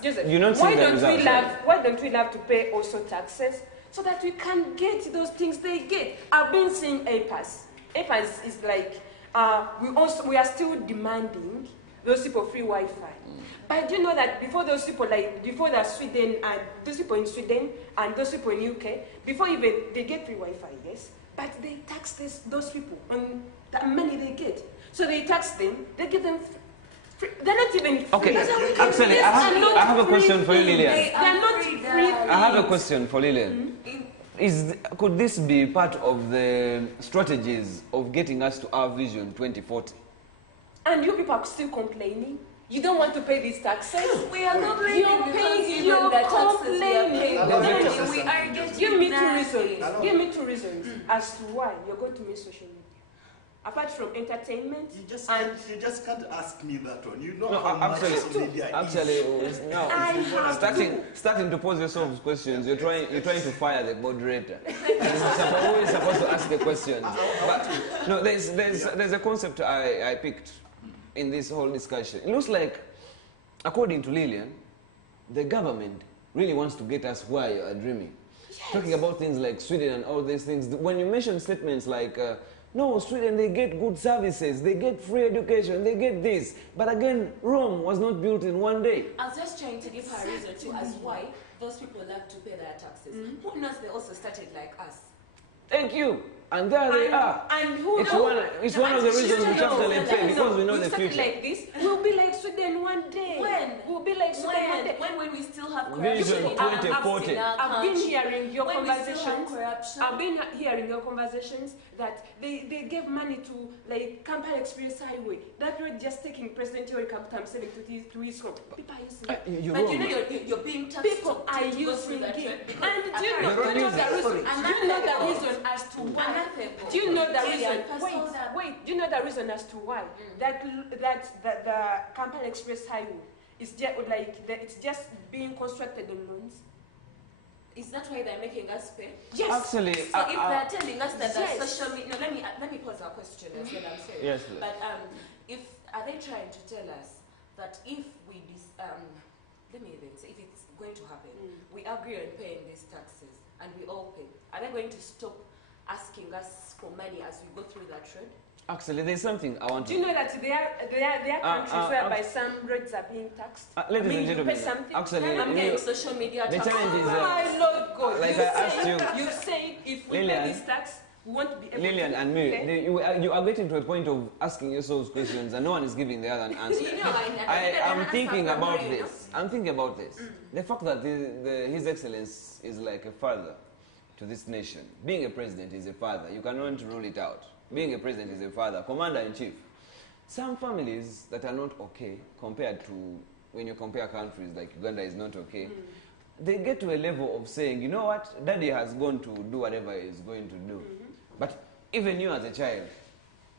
Joseph, you're not why seeing the don't we results. why don't we love to pay also taxes so that we can get those things they get? I've been seeing APAS. APAS is like we are still demanding those people free Wi-Fi. But do you know that before those people, like before the Sweden and those people in Sweden and those people in UK, before even they get free Wi-Fi, yes, but they tax those people on the money they get. So they tax them, they give them free. They're not even free. Okay, actually, I have a question for you, Lillian. They're not free. I have a question for Lillian. Could this be part of the strategies of getting us to our vision 2040? And you people are still complaining? You don't want to pay these taxes? We are not paying. You're complaining. We are getting. Give me 2 reasons. Give me 2 reasons as to why you're going to miss social media. Apart from entertainment, you just can't ask me that one. You know No, how much social media is. No, starting to pose yourselves questions. You're trying to fire the moderator. Who is supposed to ask the questions? But no, there's a concept I picked in this whole discussion. It looks like, according to Lillian, the government really wants to get us where you are dreaming. Yes. Talking about things like Sweden and all these things. When you mention statements like, no, Sweden, they get good services, they get free education, they get this. But again, Rome was not built in one day. I was just trying to give her a reason too as why those people love to pay their taxes. Who knows they also started like us? Thank you. And there they are. And who it's one of the reasons we actually pay, because we know the future. Like this, we'll be like Sweden one day. When? We'll be like Sweden one day. When we still have Vision corruption. 2040. I've been hearing your When conversations. I've been hearing your conversations that they gave money to like Kampala Express Highway. That road just taking President Yoweri Kaguta Museveni to his home. People are using it. But you know you're being taxed. People are using it. And do you know the reason as to why? Do you know the reason? Wait. Do you know the reason as to why that the Kampala Express Highway is just like it's just being constructed on loans? Is that why they're making us pay? Yes. Actually, so if they're telling us that the social media, no, let me pose our question as well. I'm sorry. Yes. But if are they trying to tell us that if we let me even say if it's going to happen, we agree on paying these taxes and we all pay, are they going to stop asking us for money as we go through that road? Actually, there's something I want to... Do you know that there are countries whereby some roads are being taxed? Ladies and gentlemen, actually... I'm getting social media tax. The challenge is... my Lord God. Like you say if we pay this tax, we won't be able Lillian and me, you are getting to a point of asking yourselves questions and no one is giving the other an answer. I'm thinking about this. I'm thinking about this. The fact that His Excellence is like a father to this nation. Being a president is a father. You cannot rule it out. Being a president is a father, commander-in-chief. Some families that are not okay compared to when you compare countries like Uganda is not okay, they get to a level of saying, you know what, daddy has gone to do whatever he's going to do. But even you as a child,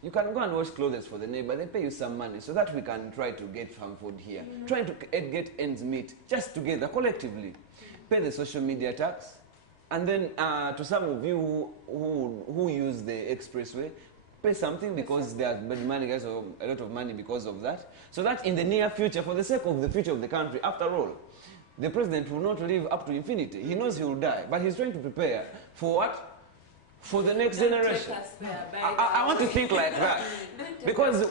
you can go and wash clothes for the neighbor, they pay you some money so that we can try to get some food here. Trying to get ends meet, just together, collectively. Pay the social media tax. And then to some of you who use the expressway, pay something because they are money, guys, a lot of money because of that. So that in the near future, for the sake of the future of the country, after all, the president will not live up to infinity. He knows he will die, but he's trying to prepare for what? For the next generation. I want to think like that. Because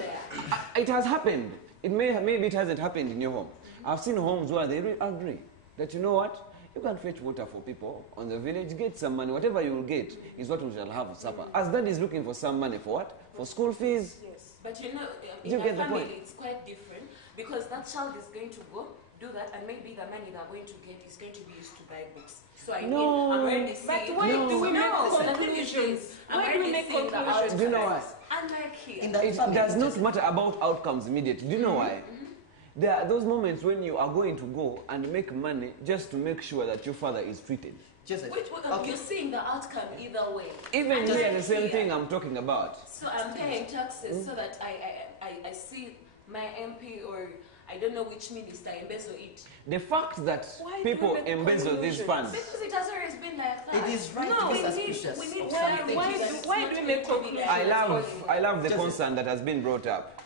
it has happened. Maybe it hasn't happened in your home. I've seen homes where they agree that, you know what? You can fetch water for people on the village, get some money. Whatever you will get is what we shall have for supper. As dad is looking for some money for what? For school fees? Yes. But you know, in a family, it's quite different because that child is going to go do that, and maybe the money they're going to get is going to be used to buy books. So I'm already seeing. But why do we make conclusions? Why do we make conclusions? Do you know why? Unlike here. It does not matter about outcomes immediately. Do you know why? There are those moments when you are going to go and make money just to make sure that your father is treated. You're seeing the outcome either way. Even here, the same thing I'm talking about. So I'm paying taxes so that I see my MP or I don't know which minister embezzle it. The fact that people embezzle these funds. Because it has always been like that. It is right No, to be we suspicious. need Why do we make conclusions? I love the concern that has been brought up.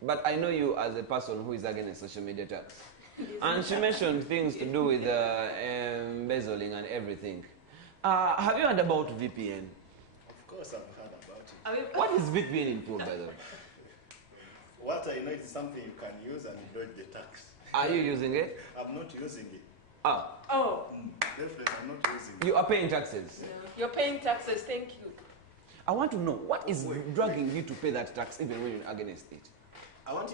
But I know you as a person who is against social media tax. And she mentioned things to do with embezzling and everything. Have you heard about VPN? Of course I've heard about it. What is VPN into, by the way? What I know is something you can use and dodge the tax. Are you using it? I'm not using it. Oh. Definitely, I'm not using it. You are paying taxes? You're paying taxes, thank you. I want to know, what is dragging you to pay that tax even when you're against it? I want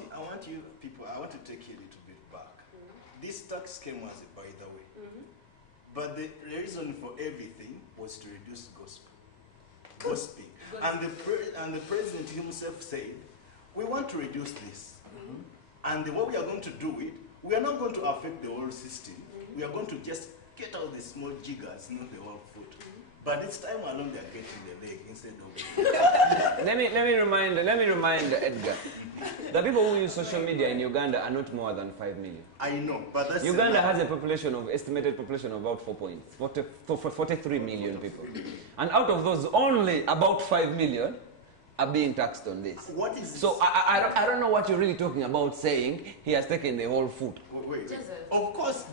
you people, I want to take you a little bit back. This tax came as a by the way. But the reason for everything was to reduce gossiping. And the president himself said, we want to reduce this. And the way we are going to do it, we are not going to affect the whole system. We are going to just get out the small jiggers, not the whole foot. But this time along, they are getting the leg instead of. Let me remind Edgar. The people who use social media in Uganda are not more than 5 million. I know, but that's Uganda has a population of estimated population of about 43 million people, and out of those, only about 5 million are being taxed on this. What is this? So I don't know what you're really talking about saying he has taken the whole food. Wait. Of course,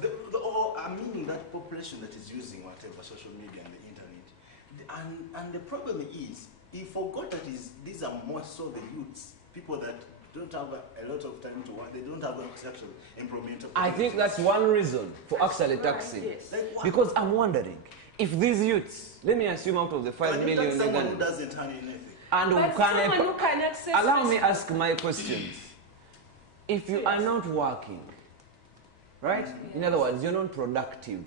I mean that population that is using whatever social media and the internet, and the problem is he forgot that these are more so the youths, people that don't have a lot of time to work. They don't have actual employment. I think that's one reason for actually taxing. Yes. Like because I'm wondering if these youths, let me assume out of the 5 million, someone who doesn't earn anything. And But someone who can access allow me ask my questions. If you are not working, right? In other words, you're not productive,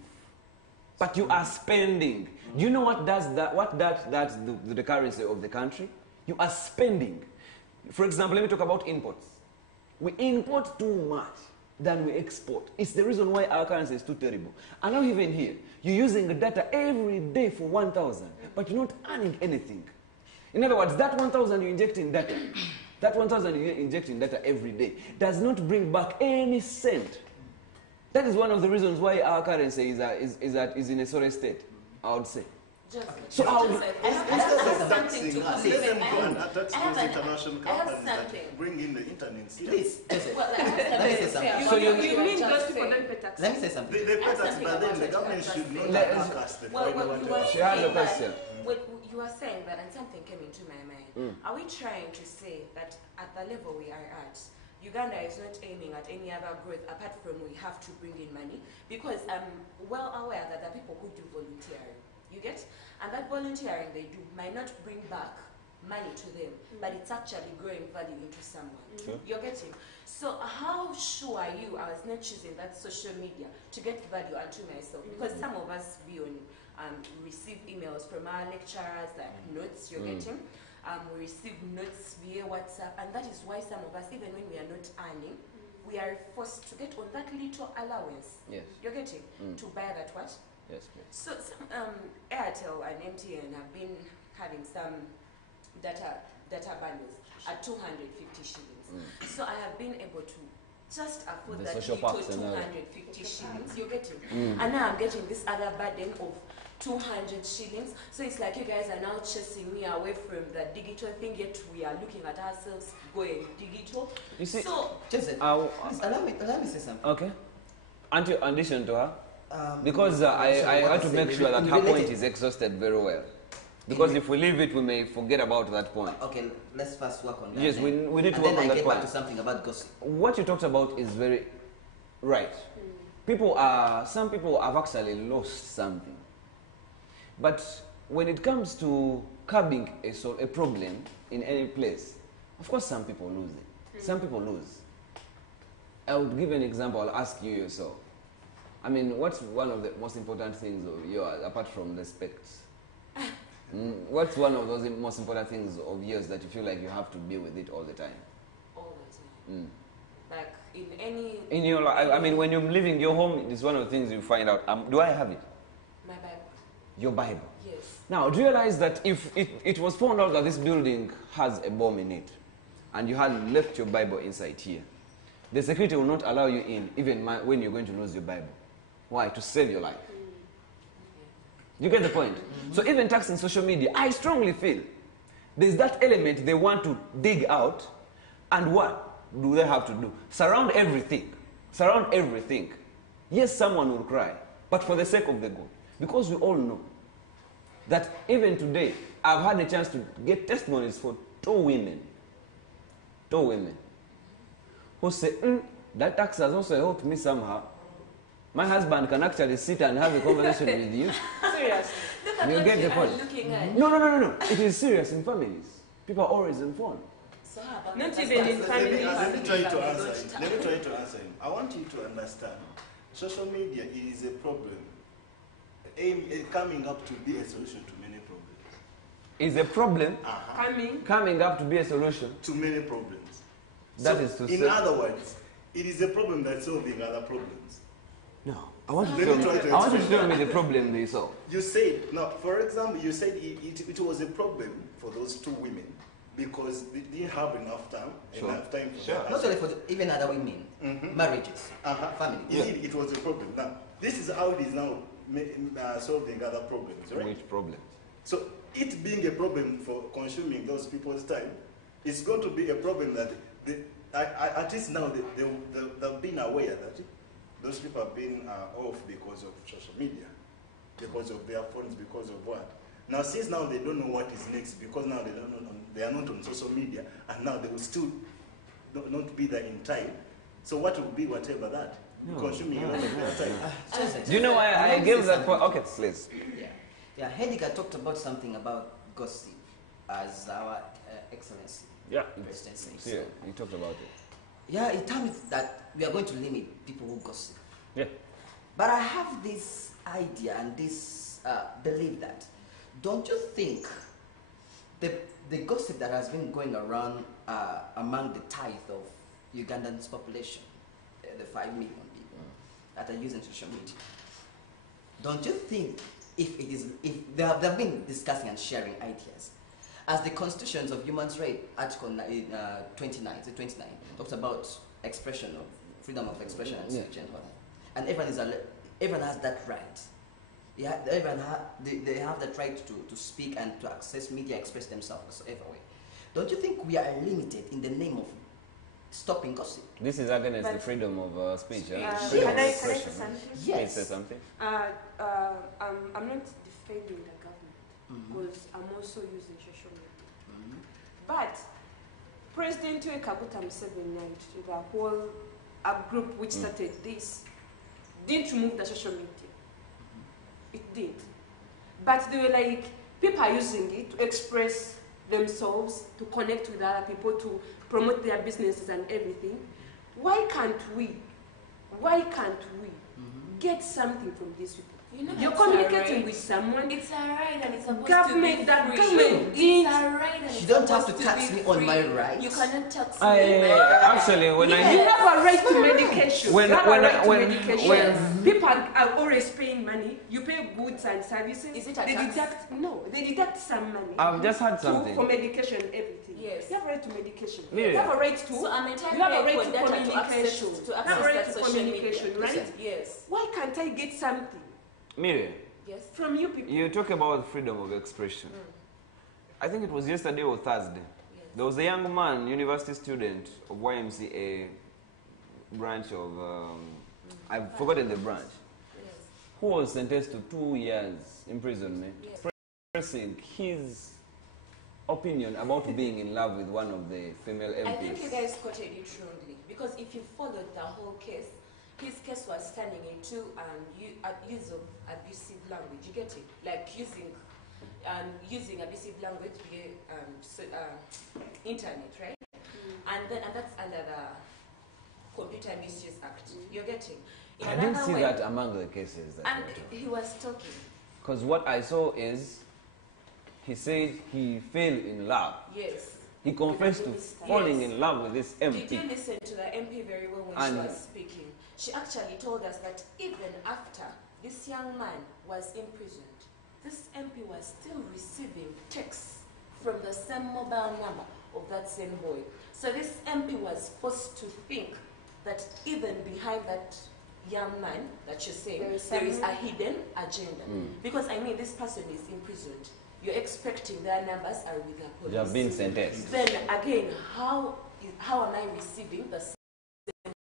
but you are spending. Do you know what that's the currency of the country? You are spending. For example, let me talk about imports. We import too much than we export. It's the reason why our currency is too terrible. And now even here, you're using the data every day for 1,000, but you're not earning anything. In other words, that 1,000 you inject in data, that 1,000 you inject in data every day does not bring back any cent. That is one of the reasons why our currency is in a sorry state, I would say. So how Taxing us. Let them go and tax those international companies that bring in the internet. Please, Joseph. Let me say something. So you mean those people don't pay tax? Let me say something. They pay tax, but then the government should not attack us. She has a question. You are saying that, and something came into my mind. Are we trying to say that at the level we are at, Uganda is not aiming at any other growth apart from we have to bring in money? Because I'm well aware that there are people who do volunteering. You get? And that volunteering they do might not bring back money to them, but it's actually growing value into someone. Sure. You're getting? So how sure are you I was not choosing that social media to get value unto myself? Because some of us receive emails from our lecturers, like notes you're getting. We receive notes via WhatsApp, and that is why some of us, even when we are not earning, we are forced to get on that little allowance. Yes. You're getting? To buy that what? Yes, please. So some Airtel and MTN have been having some data bundles at 250 shillings. So I have been able to just afford The that social little packs and all. 250 shillings. You're getting? And now I'm getting this other burden of 200 shillings. So it's like you guys are now chasing me away from the digital thing, yet we are looking at ourselves going digital. You see, so Joseph, please allow me say something. Okay. Aren't you addition to her? Because I had to make sure that her point is exhausted very well. Because if we leave it, we may forget about that point. Okay, let's first work on that. Yes, we need to work on that point. And then I get back to something about gossip. What you talked about is very right. Some people have actually lost something. But when it comes to curbing a problem in any place, of course some people lose it. Some people lose. I would give an example. I'll ask you yourself. I mean, what's one of the most important things of yours, apart from respect? What's one of those most important things of yours that you feel like you have to be with it all the time? All the time. Like in any... In your life, I mean, when you're leaving your home, it's one of the things you find out. Do I have it? My Bible. Your Bible? Yes. Now, do you realize that if it was found out that this building has a bomb in it, and you had left your Bible inside here, the security will not allow you in, even when you're going to lose your Bible. Why? To save your life. You get the point? So even taxing social media, I strongly feel there's that element they want to dig out, and what do they have to do? Surround everything. Surround everything. Yes, someone will cry, but for the sake of the good. Because we all know that even today, I've had a chance to get testimonies for two women, who say, that tax has also helped me somehow. My husband can actually sit and have a conversation with you. Seriously. You get the point? No. It is serious in families. People are always informed. So how about Not that? even in family. Let me try to answer him. I want you to understand, social media is a problem. Coming up to be a solution to many problems. Is a problem coming up to be a solution to many problems. That is to say. In other words, it is a problem that's solving other problems. No, I want you to tell me the problem they solve. You said, now, for example, you said it was a problem for those two women because they didn't have enough time for that. Not only for even other women, marriages, families. Indeed, it was a problem. Now, this is how it is now solving other problems, right? Which problem? So, it being a problem for consuming those people's time, it's going to be a problem that, at least now, they've been aware that those people have been off because of social media, because of their phones, because of what. Now, since now they don't know what is next, because now they are not on social media, and now they will still not be there in time. So what will be whatever that? Consuming a lot of their time. Do you know why I gave that point? Okay, please. Yeah, Hedika talked about something about gossip as our excellency. Yeah. President says. Yeah, he talked about it. Yeah, he told me that we are going to limit people who gossip. Yeah. But I have this idea and this belief that, don't you think the gossip that has been going around among the tithe of Ugandan's population, the 5 million people that are using social media, don't you think if they have been discussing and sharing ideas, as the Constitutions of Human Rights, Article 29 talks about expression of freedom of expression and speech and whatnot, and everyone has that right. Yeah, they have that right to speak and to access media, express themselves whatsoever way. Don't you think we are limited in the name of stopping gossip? This is against the freedom of speech. Can I say something? Yes. Say something. I'm not defending the government because I'm also using social media. But President Kaguta Museveni and the whole group which started this didn't remove the social media. It did. But they were like, people are using it to express themselves, to connect with other people, to promote their businesses and everything. Why can't we get something from these people? You know, you're communicating with someone. It's alright and it's supposed government, to be that free. government It's alright and it's You don't have supposed to tax be me on free. my rights. You cannot tax me. Actually, when you I have a right to medication. When- you have when- a right when- to medication. when- People are always paying money. You pay goods and services. Is it a they tax? they deduct some money. I've just had something. For medication, everything. Yes. You have a right to medication. Yeah. You have a right to. So I'm entitled you have a right for to data to communication. access You have a right that to social media. communication, right? Yes. Why can't I get something Miriam, Yes. from you people? you talk about freedom of expression. I think it was yesterday or Thursday. There was a young man, university student of YMCA branch of, I've forgotten the branch, who was sentenced to 2 years imprisonment, expressing his opinion about being in love with one of the female MPs. I think you guys quoted it wrongly because if you followed the whole case, his case was turning into use of abusive language. You get it? Like using abusive language via internet, right? And that's under the Computer Misuse Act. You're getting. In I didn't another see way- that among the cases. And he was talking. Because what I saw is, he said he fell in love Yes. He confessed to falling in love with this MP. Did you listen to the MP very well when she was speaking? She actually told us that even after this young man was imprisoned, this MP was still receiving texts from the same mobile number of that same boy. So this MP was forced to think that even behind that young man that you're saying, there is a hidden agenda. Because I mean, this person is imprisoned. You're expecting their numbers are with the police. You have been sentenced. Then again, how am I receiving the same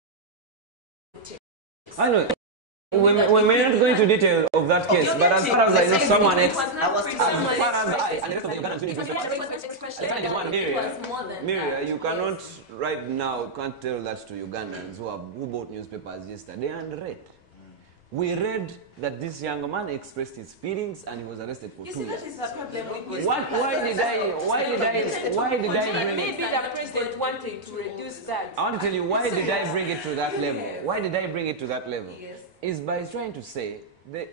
text? I know. We may not go into detail of that case, but as far as I know, someone else, as far as I and the rest of the Ugandans, Miriam, you cannot right now can't tell that to Ugandans who bought newspapers yesterday and read. We read that this young man expressed his feelings and he was arrested for 2 years. You see, that is the problem with Why did I bring it? Maybe the president wanted to reduce that. I want to tell you why did I bring it to that level? Why did I bring it to that level? Yes. Is by trying to say the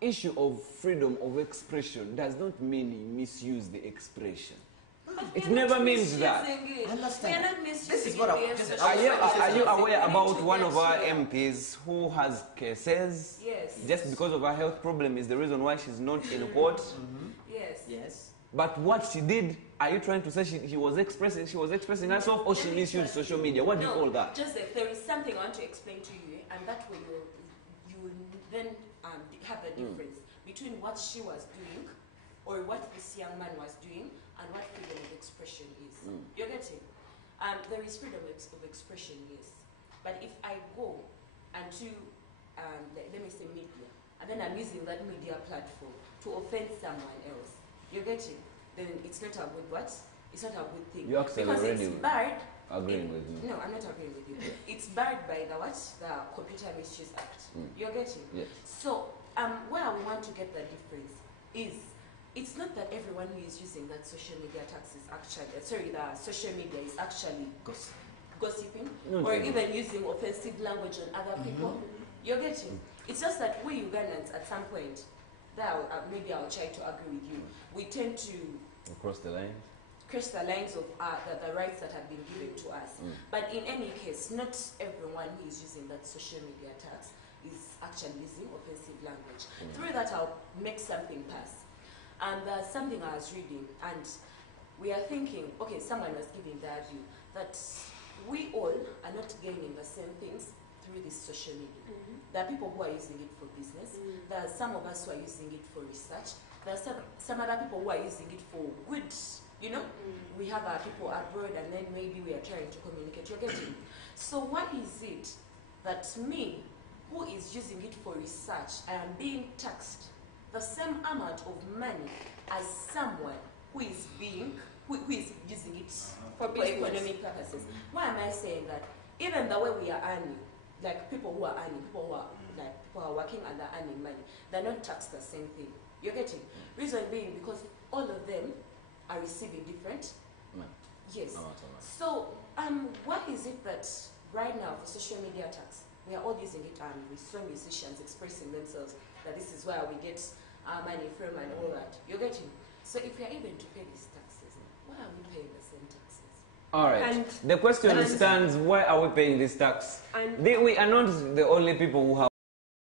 issue of freedom of expression does not mean you misuse the expression. It never means that. This is what Are you aware about one of our MPs who has cases? Yes. Just because of her health problem is the reason why she's not in court? Yes. But what she did, are you trying to say she was expressing herself or she misused social media? What do you call that? Joseph, there is something I want to explain to you, and that way you will then have a difference between what she was doing or what this young man was doing and what freedom of expression is. You're getting? There is freedom of expression, yes. But if I go and to, let me say media, and then I'm using that media platform to offend someone else, you're getting? Then it's not a good what? It's not a good thing. You actually because already it's barred. agreeing with me. No, I'm not agreeing with you. It's barred by the what? The Computer Misuse Act. You're getting? Yes. So, where we want to get the difference is, it's not that everyone who is using that social media tax is actually, the social media is actually gossiping or even using offensive language on other people. You're getting? It's just that we Ugandans at some point, maybe I'll try to agree with you, we tend to cross the line of the rights that have been given to us. But in any case, not everyone who is using that social media tax is actually using offensive language. Through that, I'll make something pass. And there's something I was reading, and we are thinking, okay, someone was giving that view, that we all are not gaining the same things through this social media. There are people who are using it for business. There are some of us who are using it for research. There are some other people who are using it for good. You know, we have our people abroad, and then maybe we are trying to communicate. You're getting? So what is it that me, who is using it for research, I am being taxed the same amount of money as someone who is using it for economic purposes? Why am I saying that? Even the way we are earning, like people who are earning, people who are working and are earning money, they're not taxed the same thing. You're getting? Reason being because all of them are receiving different. Yes. So why is it that right now for social media tax, we are all using it, and we saw musicians expressing themselves that this is where we get our money from and all that. You're getting? So if we are able to pay these taxes, why are we paying the same taxes? All right. The question stands, why are we paying this tax? We are not the only people who have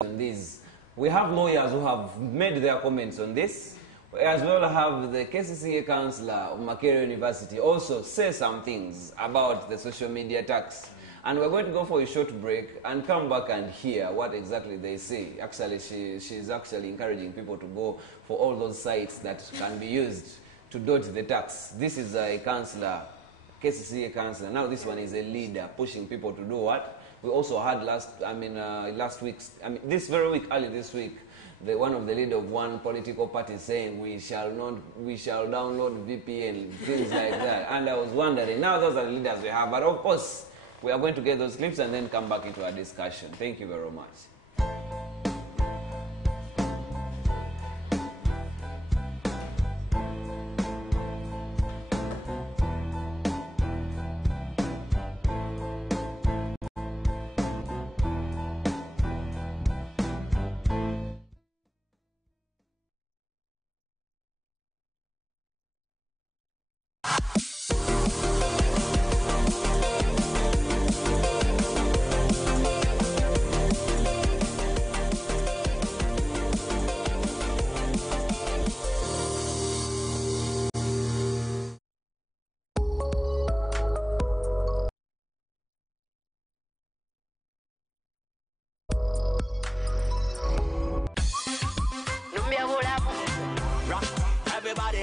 on this. We have lawyers who have made their comments on this. We as well have the KCCA councillor of Makerere University also say some things about the social media tax. And we're going to go for a short break and come back and hear what exactly they say. Actually, she's actually encouraging people to go for all those sites that can be used to dodge the tax. This is a councillor, KCCA councillor. Now this one is a leader pushing people to do what? We also had this very week, early this week, one of the leader of one political party saying we shall download VPN, things like that. And I was wondering, now those are the leaders we have, but of course, we are going to get those clips and then come back into our discussion. Thank you very much.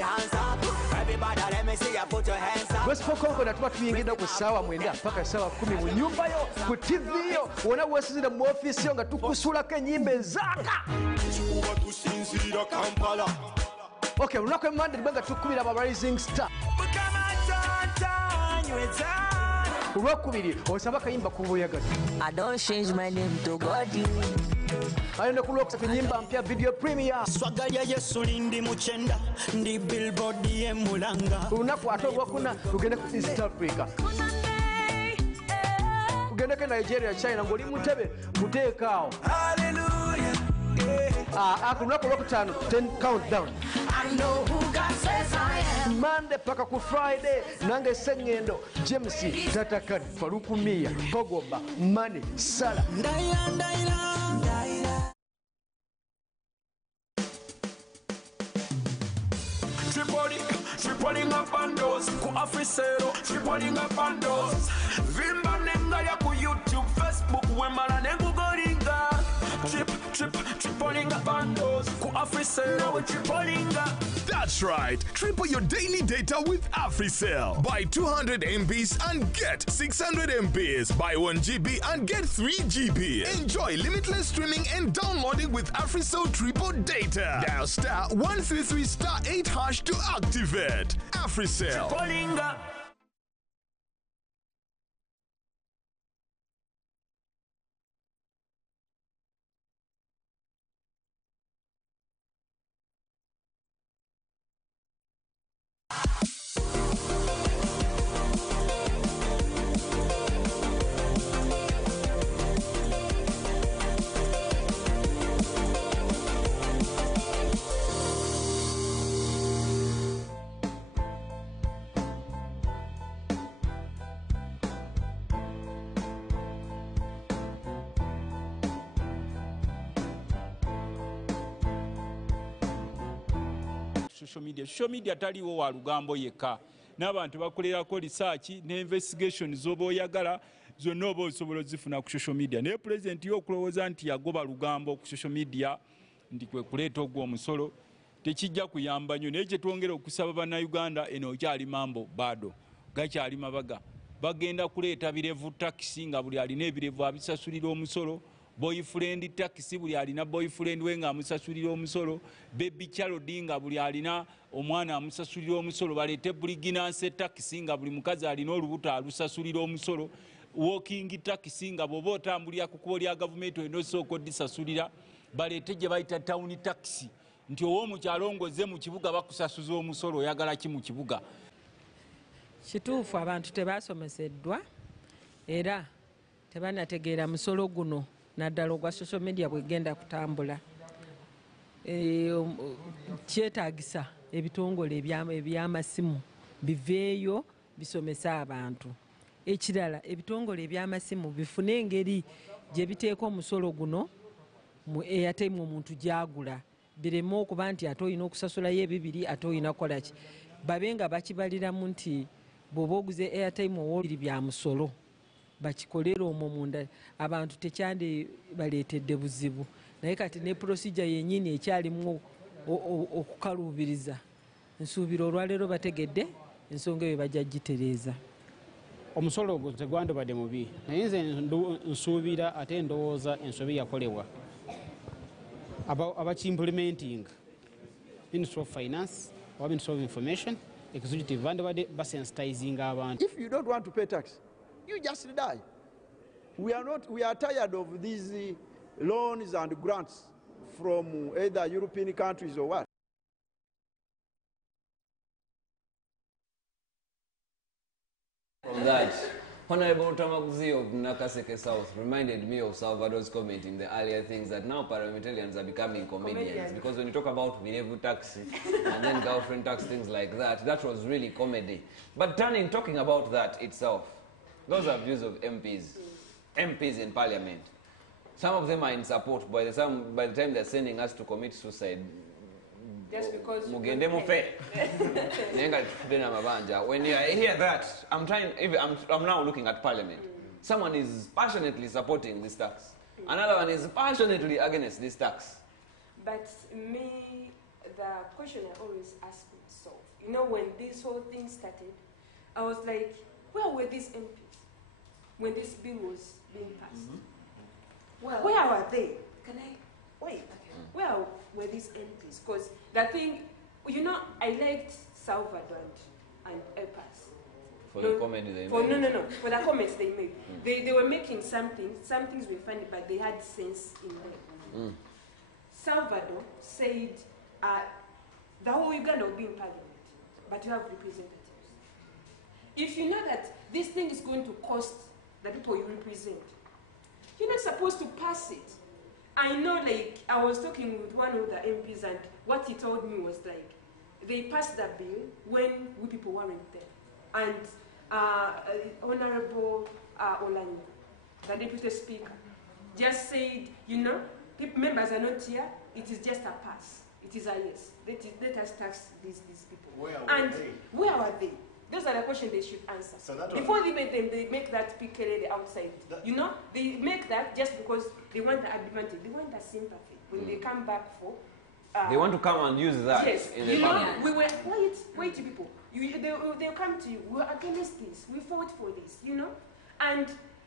hands up. Everybody let me see you put your hands up. Gospel Congo natuba tuyingidde ku ssaawa 9 mpaka ssaawa 10 mu nyumba yo ku TV yo wona weesizire mu ofiisi yo nga tukusuulako ennyimba ezaaka. Kikuba tusinziira Kampala. Okay, olunaku emande libwe nga tukubira aba Rising Star. Olwokubiri osaba kayimba ku buyagala. I don't change my name to God. Ayenda ku lwokusatu ennyimba mpya video premier. Swagga lya Yesu lindi mu kyenda ndi billboard ye mulanga. Olunaku ate olwokuna lugende ku East Africa. Tugendeko Nigeria, China ng'oli mu ntebe muteekaawo. Ku lunaku olwokutaano 10 countdown. Monday paka ku Friday nange Sengendo James Tatakad Farukumia Pogba Mane Sala. Tripoling up bandos, ku Africero, tripoling up bandos. Vimba nenga ya ku YouTube, Facebook, wemala nengu goringa. Tripoling up bandos, ku Africero, tripoling up. That's right. Triple your daily data with AfriCell. Buy 200 MBs and get 600 MBs. Buy 1 GB and get 3 GB. Enjoy limitless streaming and downloading with AfriCell Triple Data. Dial *133*8# to activate. AfriCell. Social media taliwo wa lugambo yekka n'abantu bakolerako research ne investigation zoba oyagala zonna oba osobola zifuna ku social media naye president yo okulowooza nti yagoba lugambo ku social media nti kwe kuleeta ogwo omusolo tekijja kuyamba nnyo naye kyetwongera okusaba bannayuganda eno okyali mambo bado gakyali mabaga bagenda kuleeta birevu takisi nga buli alina ebirevu abisasulira omusolo boyfriend taxi buli alina boyfriend we nga amusasulira omusolo baby child nga buli alina omwana amusasulira omusolo balete buliginanse taxi nga buli mukazi alina olubuto alusasulira omusolo walking taxi nga bwoba otambulira ku kubo lya gavumenti olina osooka odisasulira balete gye bayita town taxi nti ow'omukyalo ngoze mu kibuga bakusasuza omusolo oyagala ki mu kibuga. Kituufu abantu tebasomeseddwa era tebanategeera musolo guno naddala ogwa social media bwegenda kutambula. Kyetaagisa ebitongole ebyamasimu biveeyo bisomese abantu. Ekirala ebitongole ebyamasimu bifune engeri gye biteeka omusolo guno mu airtime omuntu gyagula bireme okuba nti ate olina okusasulayo ebibiri ate olina kukola ki babe nga bakibaliramu nti bw'oba oguze airtime ow'ebiri bya musolo bakikolera omwo munda abantu tekyande baleetedde buzibu naye kati ne procedure yennyini ekyalimu okukaluubiriza nsuubira olwaleero bategedde ensonga eyo bajja gitereeza. Omusolo ogwo tegwandibadde mubi naye nze nsuubira ate ndowooza ensobi yakolebwa abakiimplementing Ministry of Finance or Ministry of Information executive bandibadde basensitizing abantu. If you don't want to pay tax, you just die. We are tired of these loans and grants from either European countries or what. From that, Honorable Tamaguzi of Nakaseke South reminded me of Salvador's comment in the earlier things that now parliamentarians are becoming comedians. Because when you talk about Minevu tax and then girlfriend tax, things like that, that was really comedy. But talking about that itself, those are views of MPs in parliament. Some of them are in support. By the time they're sending us to commit suicide, just because when you hear that, I'm now looking at parliament. Someone is passionately supporting this tax. Another one is passionately against this tax. But me, the question I always ask myself, you know, when this whole thing started, I was like, where were these MPs when this bill was being passed? Well, where were they? Can I? Wait, where were these MPs? Because the thing, you know, I liked Salvador and El Paz. For the comment they for, made? No, for the comments they made. They were making some things were funny, but they had sense in them. Salvador said the whole Uganda will be in parliament, but you have representatives. If you know that this thing is going to cost the people you represent, you're not supposed to pass it. I know, like, I was talking with one of the MPs, and what he told me was like, they passed the bill when we people weren't there. And Honorable Olanyi, the Deputy Speaker, just said, you know, members are not here, it is just a pass. It is a yes. Let us tax these people. Where were they? Those are the questions they should answer. So that before they make that PKD outside. You know, they make that just because they want the advantage. They want the sympathy. When they come back for... they want to come and use that in the parliament. We were, wait people. They'll come to you. We're against this. We fought for this, you know? And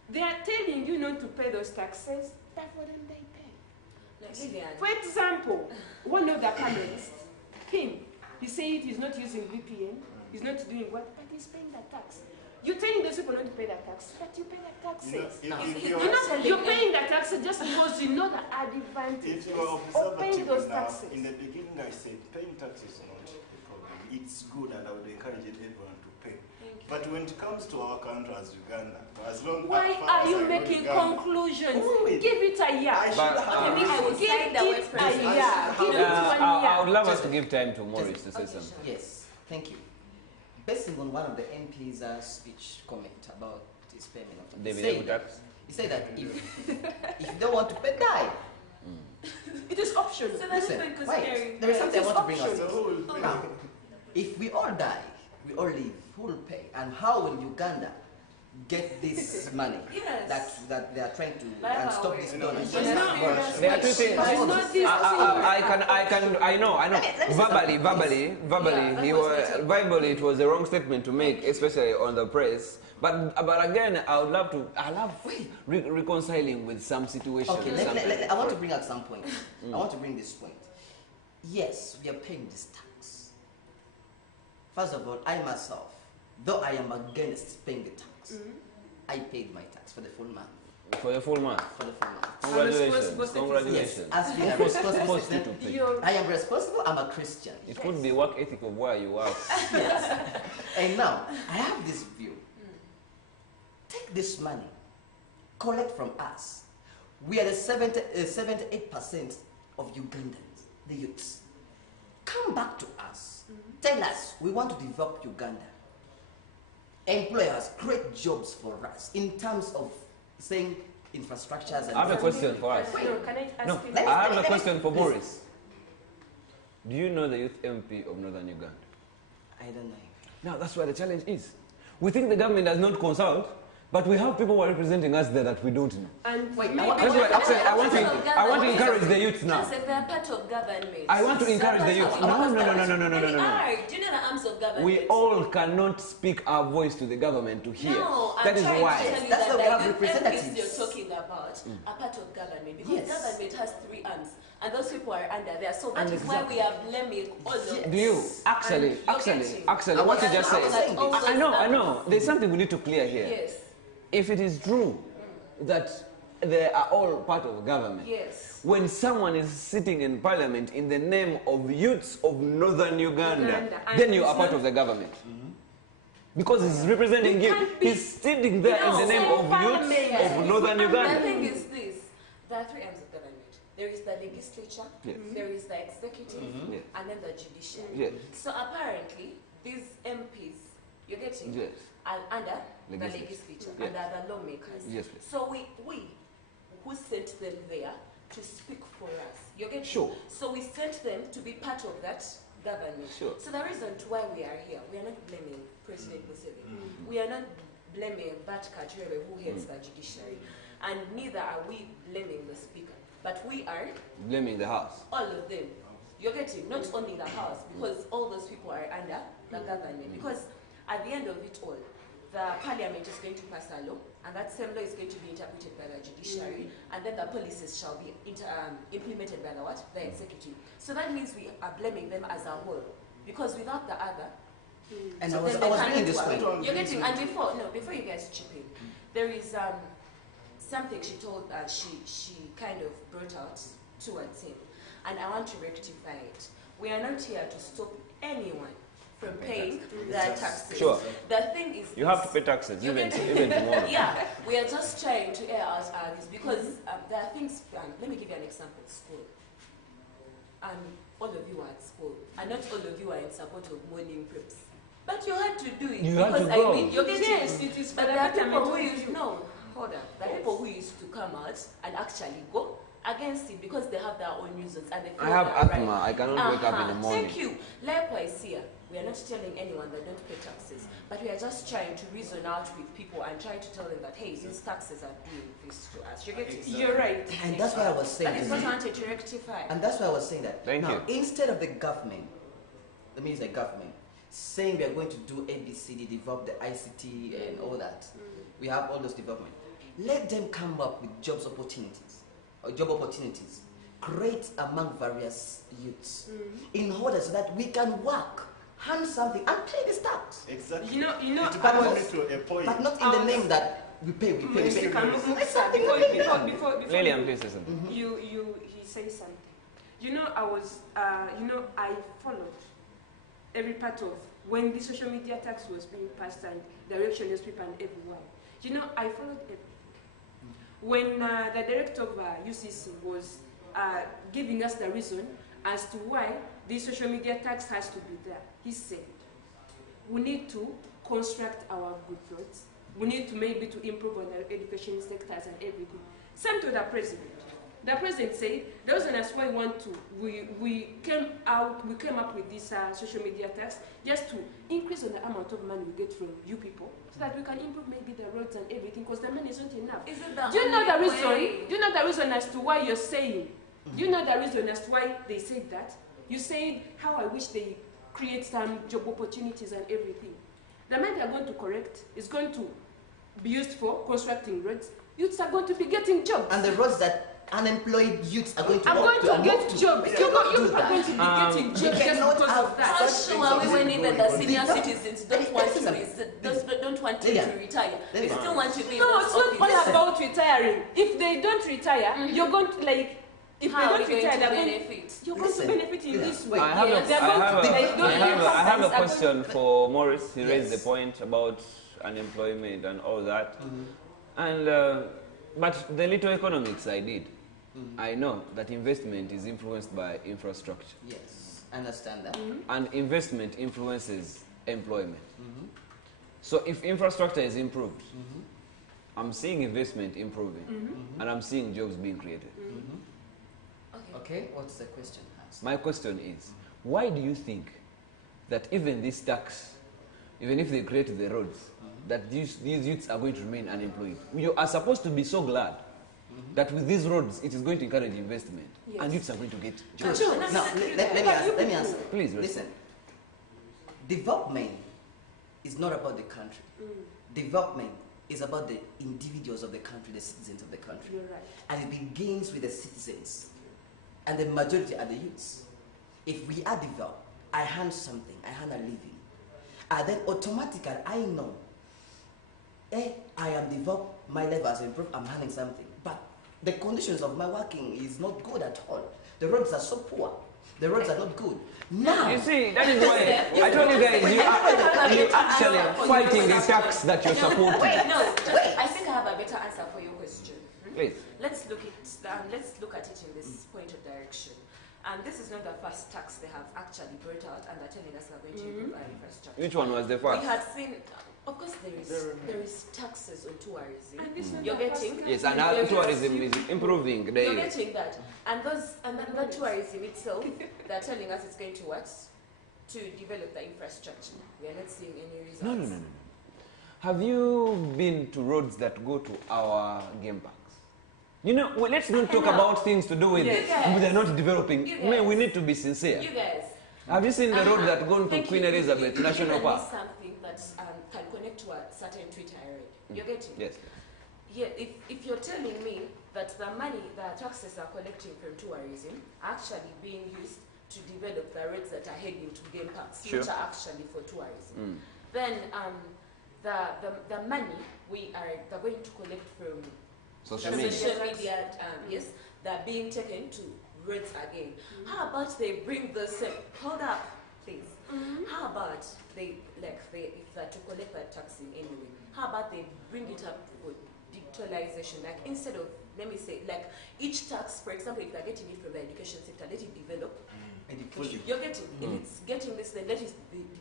they are telling you not to pay those taxes, but for them they pay. For example, one of the panelists, he said he's not using VPN, he's not doing what, but he's paying the tax. You're telling those people not to pay the tax, but you pay the taxes. You're paying the taxes just because you know the advantages of paying those taxes. In the beginning I said paying taxes is not a problem. It's good and I would encourage everyone to pay. But when it comes to our country as Uganda, as long as why are you making conclusions? Give it a year. I would love us to give time to Maurice to say something. Yes, thank you. Based on one of the MP's speech comment about his payment of tax, he said that if you don't want to pay, die. It is optional. So listen, wait, there is something I want to bring up. Now, if we all die, we all live, who will pay? And how will Uganda get this money that they are trying to and stop this donation? There are two things. I know. Verbally, it was a wrong statement to make, especially on the press. But again, I love reconciling with some situations. Okay, I want to bring out some point. I want to bring this point. Yes, we are paying this tax. First of all, I myself, though I am against paying the tax, I paid my tax for the full month. For the full month? For the full month. Congratulations. Congratulations. Yes, as being a responsible, I am responsible, I'm a Christian. It could be work ethic of where you work. Yes. And now, I have this view. Take this money, collect from us. We are the 78% of Ugandans, the youths. Come back to us. Tell us, we want to develop Uganda. Employ us, create jobs for us in terms of saying infrastructures. And I have a question for us. I have a question for Maurice. Do you know the youth MP of Northern Uganda? I don't know. Now, that's where the challenge is. We think the government does not consult, but we have people who are representing us there that we don't know. And wait, I want to encourage the youth now. Joseph, they are part of government. I want to encourage the youth. No. They are. Do you know the arms of government? We all cannot speak our voice to the government to hear. No, that is why. That's why we have representatives. You're talking about are part of government because government has 3 arms. And those people are under there. So that is why we are blaming all of them. Do you? Actually, what you just said. I know. There's something we need to clear here. Yes. If it is true that they are all part of government, when someone is sitting in parliament in the name of youths of Northern Uganda, then you are part of the government. Because he's representing you. He's sitting there in the name of youths of Northern Uganda. The thing is this. There are 3 arms of government. There is the legislature, there is the executive, and then the judiciary. So apparently, these MPs, you're getting, are under the legislature, and are the lawmakers. So we who sent them there to speak for us. You're getting? So we sent them to be part of that government. So the reason why we are here, we are not blaming President Museveni. We are not blaming Bart Kajere, who heads the judiciary. And neither are we blaming the speaker. But we are blaming the House. All of them. You're getting not only the house, because all those people are under the government. Because at the end of it all, the parliament is going to pass a law, and that same law is going to be interpreted by the judiciary, and then the policies shall be implemented by the what? The executive. So that means we are blaming them as a whole, because without the other, and so I was reading this way. You're getting, and before you guys chip in, there is something she told that she kind of brought out towards him, and I want to rectify it. We are not here to stop anyone from paying their taxes. Sure. The thing is, You have to pay taxes, even tomorrow. Yeah, we are just trying to air out this because there are things. Let me give you an example. School. All of you are at school, and not all of you are in support of morning preps. But you had to do it You had because to go. I mean, you're getting Yes, it is. But there are people who used hold on. There are people who used to come out and actually go against it because they have their own reasons and they feel I have they are asthma. right. I cannot wake up in the morning. Thank you. Likewise here, we are not telling anyone that don't pay taxes, but we are just trying to reason out with people and try to tell them that hey, these taxes are doing this to us. You're right. And that's why I was saying. That is what I wanted to rectify. And that's why I was saying that. Thank now, you. Instead of the government, that means the government, saying we are going to do ABCD, develop the ICT and all that, we have all those development. Let them come up with job opportunities, create among various youths, in order so that we can work, hand something, and pay this tax. Exactly. You know, but not in the name that we pay. Before Lillian, please say something. he says something. You know, I followed every part of when the social media tax was being passed and direction newspaper and everywhere. You know, I followed it. When the director of UCC was giving us the reason as to why the social media tax has to be there, he said, we need to construct our good roads. We need to maybe to improve on our education sectors and everything. Same to the president. The president said, the reason that's why we came up with this social media tax just to increase on the amount of money we get from you people, so that we can improve maybe the roads and everything, because the money isn't enough. Is it the Do you know the only reason? way? Do you know the reason as to why you're saying? Do you know the reason as to why they said that? You said how I wish they create some job opportunities and everything. The money they're going to correct is going to be used for constructing roads. Youths are going to be getting jobs. And the roads that unemployed youths are going to I'm work going to get jobs. You You're cannot do going to be that. getting jobs just because of that. How sure are we when even the senior citizens don't want you to retire? They still want to be. No, it's not all about retiring. If they don't retire, you're going to if How they are don't we going retire, to they're benefit? You're going to benefit in this way. I have a question for Morris. He raised the point about unemployment and all that. And but the little economics I did, I know that investment is influenced by infrastructure. Yes, I understand that. And investment influences employment. So if infrastructure is improved, I'm seeing investment improving, and I'm seeing jobs being created. Okay, what's the question? My question is, why do you think that even this tax, even if they create the roads, that these youths are going to remain unemployed? You are supposed to be so glad that with these roads, it is going to encourage investment, and youths are going to get jobs. Now, let me answer. Please, listen. Development is not about the country. Development is about the individuals of the country, the citizens of the country. You're right. And it begins with the citizens. And the majority are the youths. If we are developed, I hand something, I hand a living. And then automatically I know, I am developed, my level has improved, I'm handing something. But the conditions of my working is not good at all. The roads are so poor. The roads are not good. Now, you see, that is why I told you guys, you actually fighting the tax that you're supporting. I think I have a better answer for your question. Please. Let's look at it in this point of direction. And this is not the first tax they have actually brought out, and they're telling us they're going to improve our infrastructure. Which one was the first? We had seen, of course, there is taxes on tourism. And this You're getting yes, and now tourism is improving You're daily. getting that, and that tourism itself, they're telling us it's going to what? To develop the infrastructure. We are not seeing any results. No. Have you been to roads that go to our game parks? You know, well, let's not talk about things to do with they're not developing. We need to be sincere. You guys. Have you seen the road that gone to Queen Elizabeth National Park? Something that can connect to a certain tweet I read. You get it? Yes. Yeah, if you're telling me that the money that taxes are collecting from tourism are actually being used to develop the roads that are heading to game parks, which are actually for tourism, then the money they're going to collect from social media, yes, they're being taken to roads again. How about they bring the same? Hold up, please. How about if they're to collect that tax in any way? How about they bring it up for digitalization? Like instead of, let me say, like each tax, for example, if they're getting it from the education sector, let it develop. You're getting, if it's getting this, then let it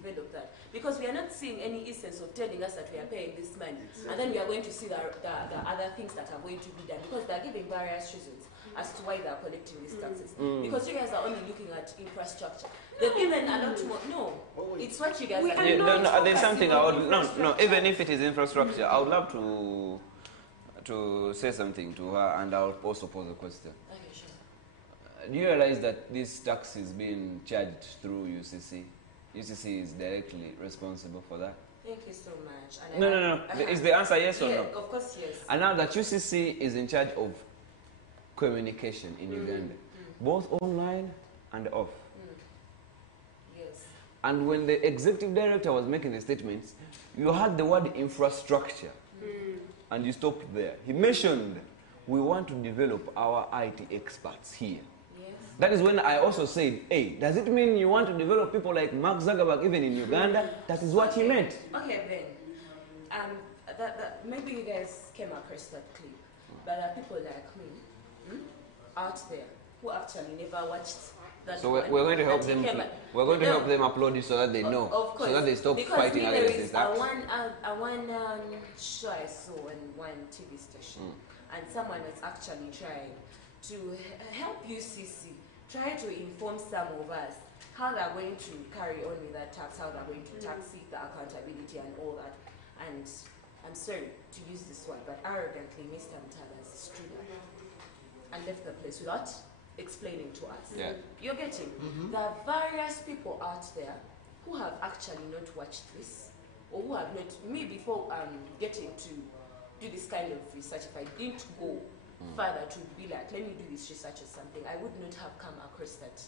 develop that. Because we are not seeing any instance of telling us that we are paying this money, and then we are going to see the other things that are going to be done, because they're giving various reasons as to why they're collecting these taxes. Because you guys are only looking at infrastructure. They've given a lot more. No, it's what you guys are doing. No, there's something I would, no, even if it is infrastructure, I would love to say something to her, and I'll also pose a question. Okay, sure. Do you realize that this tax is being charged through UCC? UCC is directly responsible for that. Thank you so much. And No. Is the answer yes or no? Of course, yes. And now that UCC is in charge of communication in Uganda, both online and off. Yes. And when the executive director was making the statements, you had the word infrastructure, and you stopped there. He mentioned, we want to develop our IT experts here. Yes. That is when I also said, hey, does it mean you want to develop people like Mark Zuckerberg even in Uganda? That is what he meant. Okay, then. Maybe you guys came across that clip, but there are people like me out there who actually never watched that. So we're going to help them. We're going to help them upload it so that they know, of course, so that they stop fighting against that. One show I saw on one TV station, and someone was actually trying to help UCC, try to inform some of us how they're going to carry on with that tax, how they're going to tax it, the accountability and all that. And I'm sorry to use this word, but arrogantly, Mr. Mtalas stood up and left the place without explaining to us. Yeah. You're getting? There are various people out there who have actually not watched this, or who have not, me before getting to do this kind of research, if I didn't go further to be like, let me do this research or something, I would not have come across that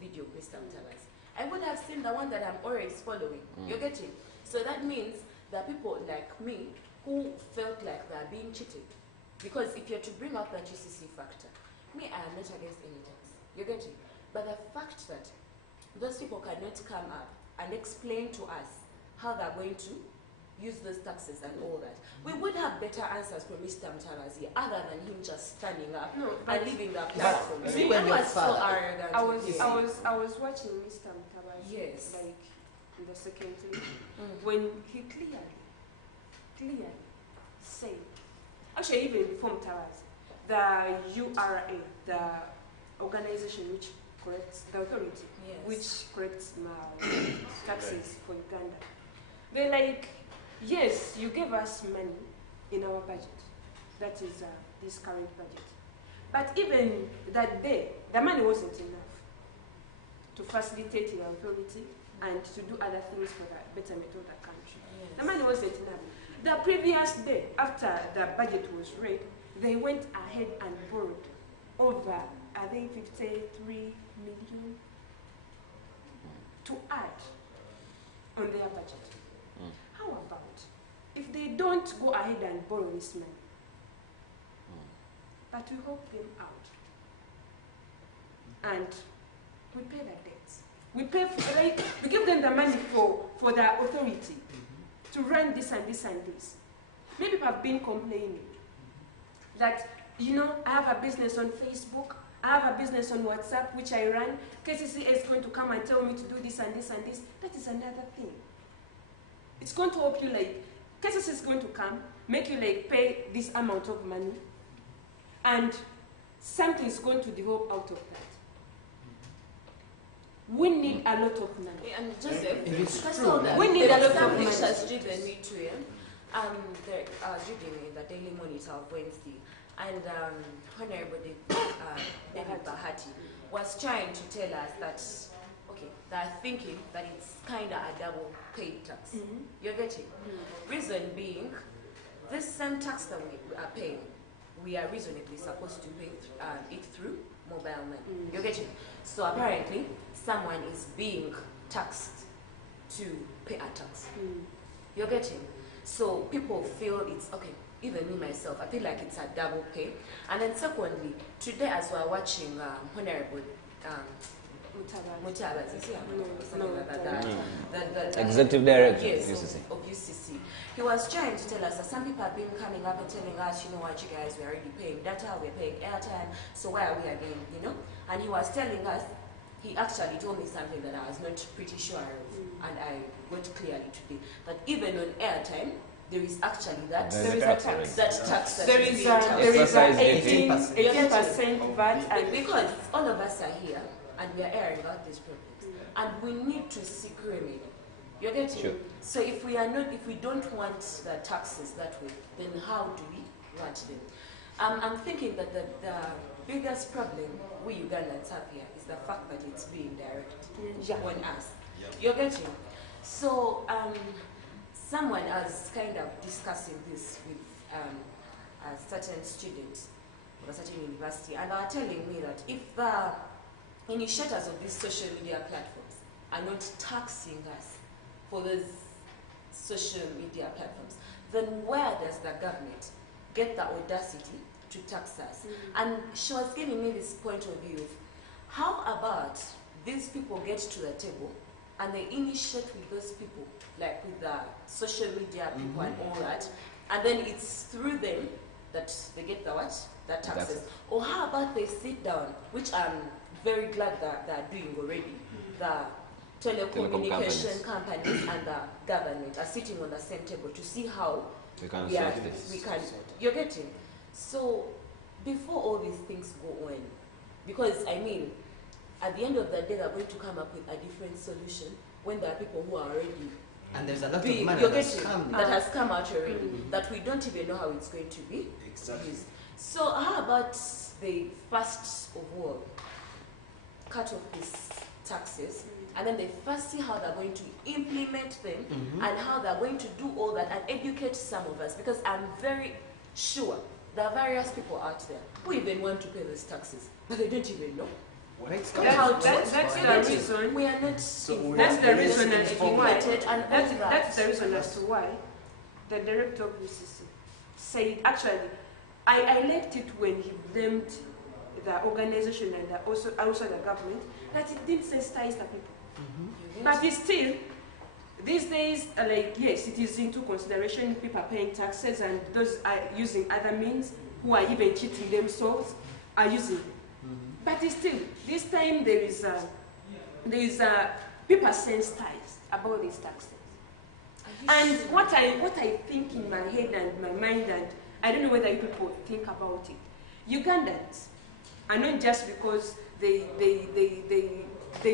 video of Mr. Mtalas. I would have seen the one that I'm always following. You're getting? So that means there are people like me who felt like they're being cheated. Because if you're to bring up that UCC factor, me, I am not against any tax. You're getting? But the fact that those people cannot come up and explain to us how they're going to use those taxes and all that, we would have better answers from Mr. Mtalas here, other than him just standing up and leaving the platform. That was so arrogant. I was watching Mr. Mtalas, like in the second clip, when he clearly said, actually even before Mtalas, the URA, the organization which corrects, the authority which corrects taxes for Uganda, they're like, yes, you gave us money in our budget, that is this current budget, but even that day, the money wasn't enough to facilitate your authority and to do other things for the betterment of the country. The money wasn't enough. The previous day, after the budget was read, they went ahead and borrowed over, I think, 53 million to add on their budget. How about if they don't go ahead and borrow this money, but we help them out and we pay the debts? We pay for, like, we give them the money for the authority to run this and this and this. Many people have been complaining that, you know, I have a business on Facebook, I have a business on WhatsApp which I run. KCC is going to come and tell me to do this and this and this. That is another thing. It's going to help you, like, KCC is going to come, make you like pay this amount of money, and something is going to develop out of that. We need a lot of money. And Joseph, first of all, we need a lot of money. Which has driven me to reading in the Daily Monitor of Wednesday, And Honorable David Bahati was trying to tell us that, okay, they're thinking that it's kind of a double paid tax. You're getting? Reason being, this same tax that we are paying, we are reasonably supposed to pay it through mobile money. You're getting? So apparently, someone is being taxed to pay a tax. You're getting? So people feel it's, okay, even me myself, I feel like it's a double pay. And then secondly, today as we're watching Honorable Mutabazi, Executive Director yes, of UCC. Of UCC. He was trying to tell us that some people have been coming up and telling us, you know what, you guys, we're already paying data, we're paying airtime, so why are we again, you know? And he was telling us, he actually told me something that I was not pretty sure of, and I got clearly today, that even on airtime, there is actually that tax that there is 18% VAT, and because all of us are here and we are airing out these problems, and we need to seek remedy. You're getting? Sure. So if we don't want the taxes that way, then how do we want them? I'm thinking that the biggest problem we Ugandans have here is the fact that it's being directed on us. You're getting? So someone was kind of discussing this with a certain student of a certain university, and they were telling me that if the initiators of these social media platforms are not taxing us for those social media platforms, then where does the government get the audacity to tax us? And she was giving me this point of view of how about these people get to the table and they initiate with those people, like with the social media people and all that, and then it's through them that they get the what? The taxes. Or how about they sit down, which I'm very glad that they're doing already. The telecommunication companies and the government are sitting on the same table to see how we can we solve this. You're getting? So before all these things go on, because I mean, at the end of the day, they're going to come up with a different solution when there are people who are already and there's a lot of money that has come out already that we don't even know how it's going to be used. So how about they first of all cut off these taxes, and then they first see how they're going to implement them and how they're going to do all that and educate some of us, because I'm very sure there are various people out there who even want to pay those taxes, but they don't even know. That's the reason. We are not. That's the reason as to why. That's the reason as to why the director of UCC said, actually, I liked it when he blamed the organization and also the government, that it didn't sensitize the people. But it's still, these days, like, yes, it is into consideration, people are paying taxes and those are using other means who are even cheating themselves are using. But it's still, this time there is people are sensitized about these taxes. And what I think in my head and my mind, and I don't know whether you people think about it, Ugandans are not just because they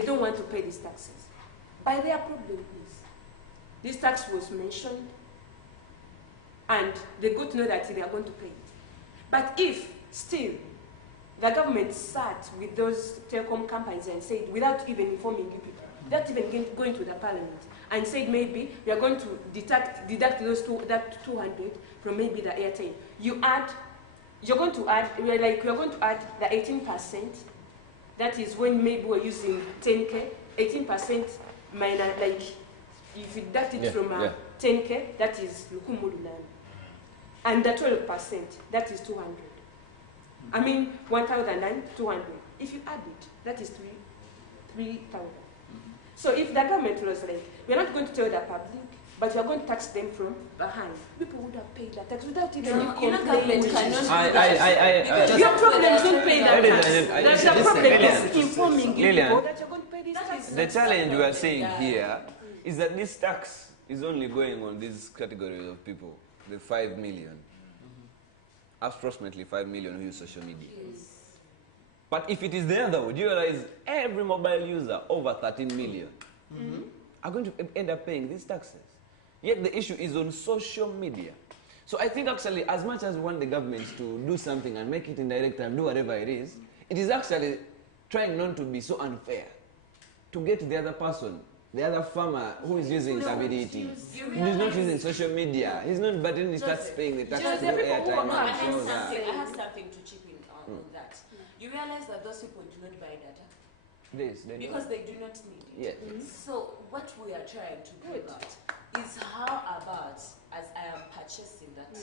don't want to pay these taxes. But their problem is, this tax was mentioned, and they got to know that they are going to pay it. But if still the government sat with those telecom companies and said, without even informing you people, without even going to the parliament, and said maybe we are going to deduct that 200 from maybe the airtime. You're going to add the 18%. That is when maybe we're using 10K, 18% minor, like if you deduct it from 10K, that is Lukumululan. And the 12%, that is 200. I mean, 1,200. If you add it, that is 3,000. So if the government was like, we're not going to tell the public, but we're going to tax them from behind, people would have paid that tax without even complaining. Your problem is not paying that tax. The problem is informing you people that you're going to pay this tax. The challenge we are saying here is that this tax is only going on these categories of people, the 5 million. Approximately 5 million who use social media. Yes. But if it is the other way, do you realize every mobile user over 13 million are going to end up paying these taxes? Yet the issue is on social media. So I think actually, as much as we want the government to do something and make it indirect and do whatever it is actually trying not to be so unfair to get the other person, the other farmer who is using stability. He's not using social media. He's not, but then he starts paying the tax to airtime. I have something to chip in on that. You realize that those people do not buy data? Because they do not need it. Yeah. So what we are trying to bring out is how about, as I am purchasing that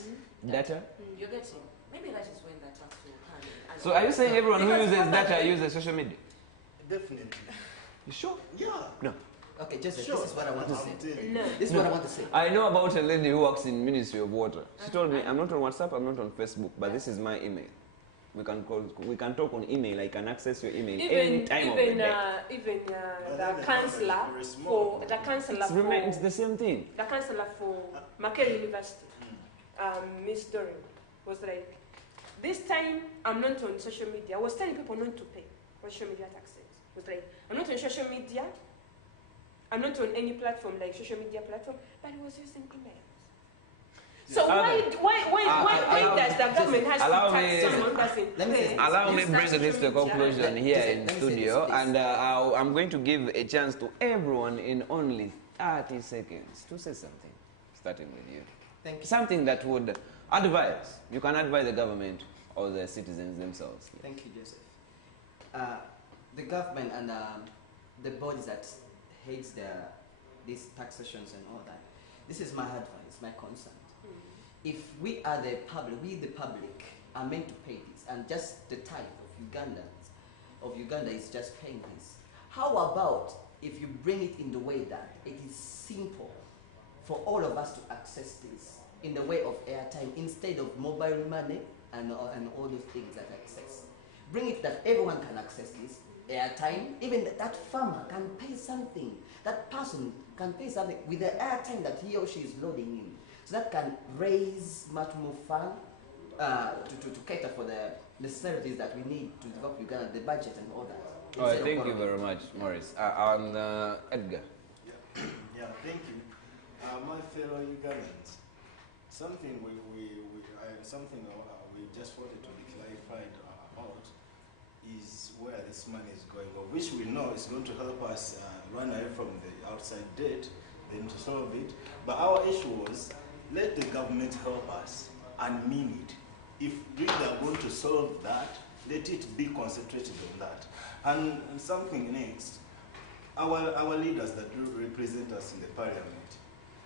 Data? You're getting, maybe that is when that tax will come in. So are you saying everyone who uses data uses social media? Definitely. You sure? Yeah. No. Okay, Joseph, this is what I want to say. No. This is what I want to say. I know about a lady who works in Ministry of Water. She told me, I'm not on WhatsApp, I'm not on Facebook, but this is my email. We can talk on email. I can access your email any time of the day. Even the councillor It's the same thing. The councillor for Makerere University, Miss Doran, was like, this time I'm not on social media. I was telling people not to pay for social media taxes. It was like, I'm not on social media. I'm not on any platform like social media platform, but I was using emails. So why does the government has to tax someone doesn't pay? Allow me to bring this to a conclusion here in studio, and I'm going to give a chance to everyone in only 30 seconds to say something, starting with you. Thank you. Something that would advise. You can advise the government or the citizens themselves. Thank you, Joseph. The government and the bodies that heads these taxations and all that, this is my advice, my concern. If we are the public, are meant to pay this, and just the type of Uganda is just paying this. How about if you bring it in the way that it is simple for all of us to access this in the way of airtime instead of mobile money and all those things that access. Bring it that everyone can access this airtime, even that farmer can pay something, that person can pay something with the airtime that he or she is loading in. So that can raise much more fund to cater for the necessities that we need to develop Uganda, the budget and all that. All right, thank you very much, Maurice. Edgar. Yeah, thank you. My fellow Ugandans, something we just wanted to be clarified about is where this money is going, or which we know is going to help us run away from the outside debt, then to solve it. But our issue was, let the government help us and mean it. If we are going to solve that, let it be concentrated on that. And something next, our leaders that do represent us in the parliament,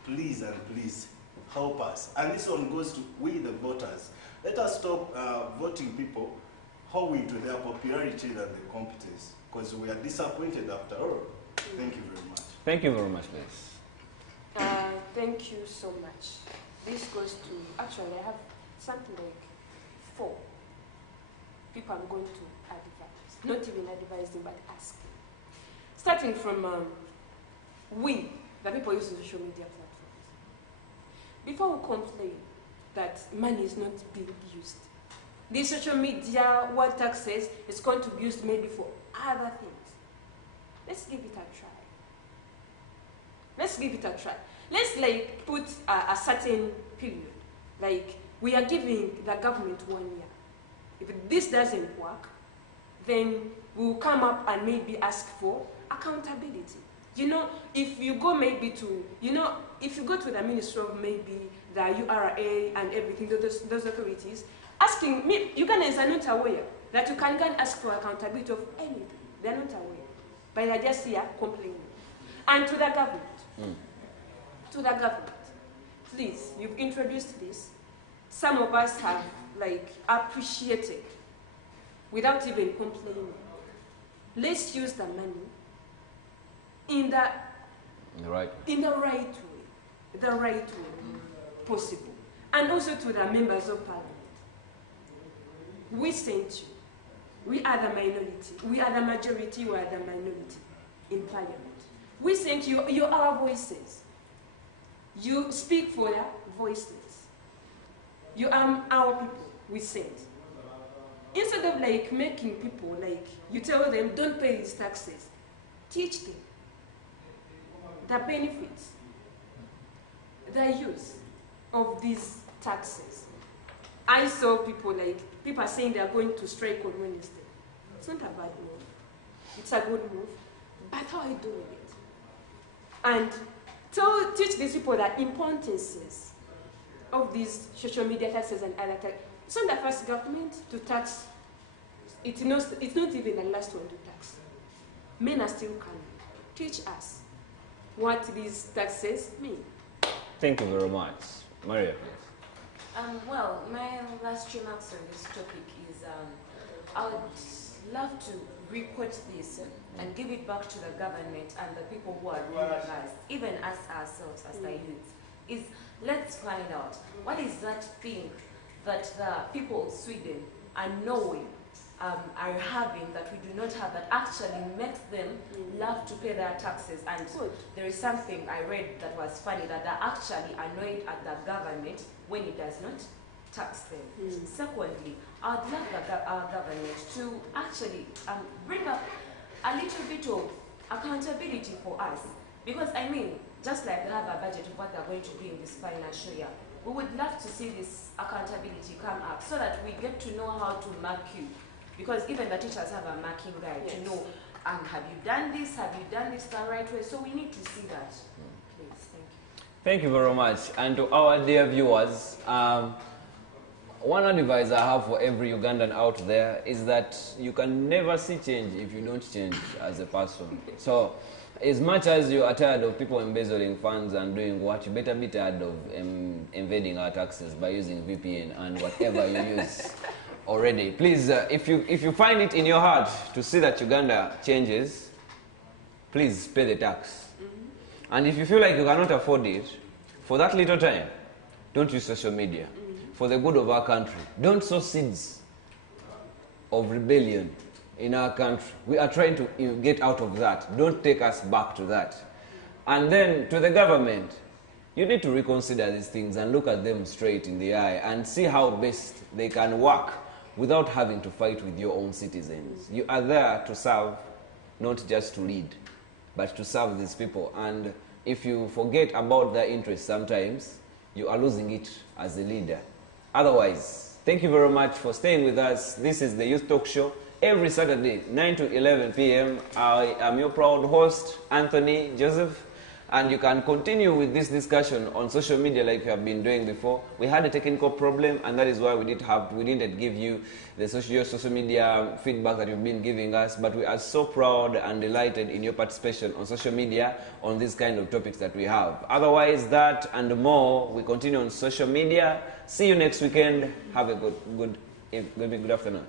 please and please help us. And this one goes to we the voters. Let us stop voting people owing to their popularity than their competence, because we are disappointed after all. Thank you very much. Thank you very much, Liz. Thank you so much. This goes to, actually I have something like 4 people I'm going to advise. Not even advising, but asking. Starting from we, the people using social media platforms. Before we complain that money is not being used, this social media, what tax says, is going to be used maybe for other things. Let's give it a try. Let's give it a try. Let's like put a certain period. Like we are giving the government 1 year. If this doesn't work, then we'll come up and maybe ask for accountability. You know, if you go maybe to, if you go to the Ministry of maybe the URA and everything, those authorities, asking me, Ugandans are not aware that you can go and ask for accountability of anything. They're not aware. But they're just here complaining. And to the government, please, you've introduced this. Some of us have like appreciated without even complaining. Let's use the money in the right way possible. And also to the members of parliament. We sent you. We are the minority. We are the majority. We are the minority in parliament. We sent you. You're our voices. You speak for their voices. You are our people. We sent. Instead of like making people like, you tell them don't pay these taxes, teach them the benefits, the use of these taxes. I saw people are saying they are going to strike on Wednesday. It's not a bad move. It's a good move. But how are you doing it? And to teach these people the importances of these social media taxes and other taxes. It's not the first government to tax. It's not even the last one to tax. Men are still coming. Teach us what these taxes mean. Thank you very much. Maria, please. Well, my last remarks on this topic is I would love to report this and give it back to the government and the people who are ruling us, even us ourselves as the youth, is let's find out what is that thing that the people of Sweden are knowing, are having that we do not have, that actually makes them love to pay their taxes. And there is something I read that was funny, that they're actually annoyed at the government when it does not tax them. Secondly, I'd love our government to actually bring up a little bit of accountability for us. Because I mean, just like they have a budget of what they're going to do in this financial year, we would love to see this accountability come up so that we get to know how to mark you. Because even the teachers have a marking guide to know, have you done this? Have you done this the right way? So we need to see that. Please, thank you. Thank you very much. And to our dear viewers, one advice I have for every Ugandan out there is that you can never see change if you don't change as a person. So, as much as you are tired of people embezzling funds and doing what, you better be tired of invading our taxes by using VPN and whatever you use already. Please, if you find it in your heart to see that Uganda changes, please pay the tax. And if you feel like you cannot afford it, for that little time, don't use social media. For the good of our country, don't sow seeds of rebellion in our country. We are trying to get out of that. Don't take us back to that. And then to the government, you need to reconsider these things and look at them straight in the eye and see how best they can work without having to fight with your own citizens. You are there to serve, not just to lead, but to serve these people. And if you forget about their interests sometimes, you are losing it as a leader. Otherwise, thank you very much for staying with us. This is the Youth Talk Show. Every Saturday, 9 to 11 p.m. I am your proud host, Anthony Joseph. And you can continue with this discussion on social media like we have been doing before. We had a technical problem, and that is why we didn't give you the social media feedback that you've been giving us. But we are so proud and delighted in your participation on social media on these kind of topics that we have. Otherwise, that and more, we continue on social media. See you next weekend. Have a good afternoon.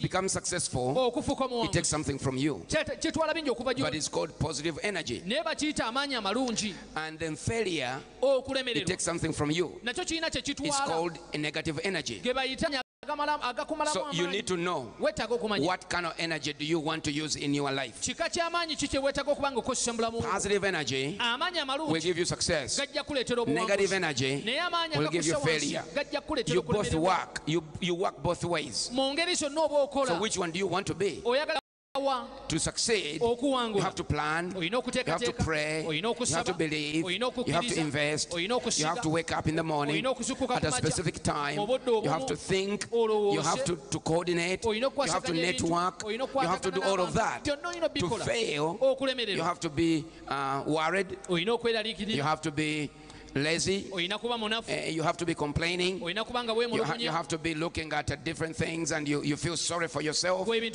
Become successful, it takes something from you. But it's called positive energy. And then failure, it takes something from you. It's called a negative energy. So you need to know what kind of energy do you want to use in your life. Positive energy will give you success. Negative energy will give you failure. You both work. You work both ways. So which one do you want to be? To succeed, you have to plan, you have to pray, you have to believe, you have to invest, you have to wake up in the morning at a specific time, you have to think, you have to coordinate, you have to network, you have to do all of that. To fail, you have to be worried, you have to be lazy. You have to be complaining. You have to be looking at different things and you feel sorry for yourself. You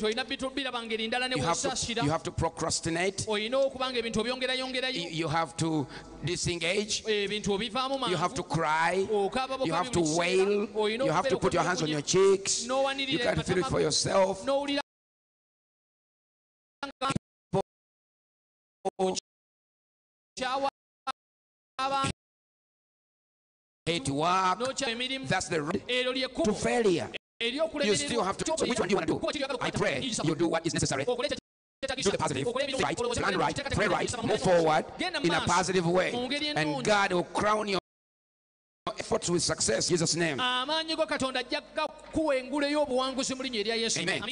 have to procrastinate. You have to disengage. You have to cry. You have to wail. You have to put your hands on your cheeks. You can feel it for yourself. Hate work. That's the road to failure. You still have to. So which one do you want to do? I pray you do what is necessary. Do the positive, right, plan right, pray right, move forward in a positive way, and God will crown your efforts with success. In Jesus' name. Amen.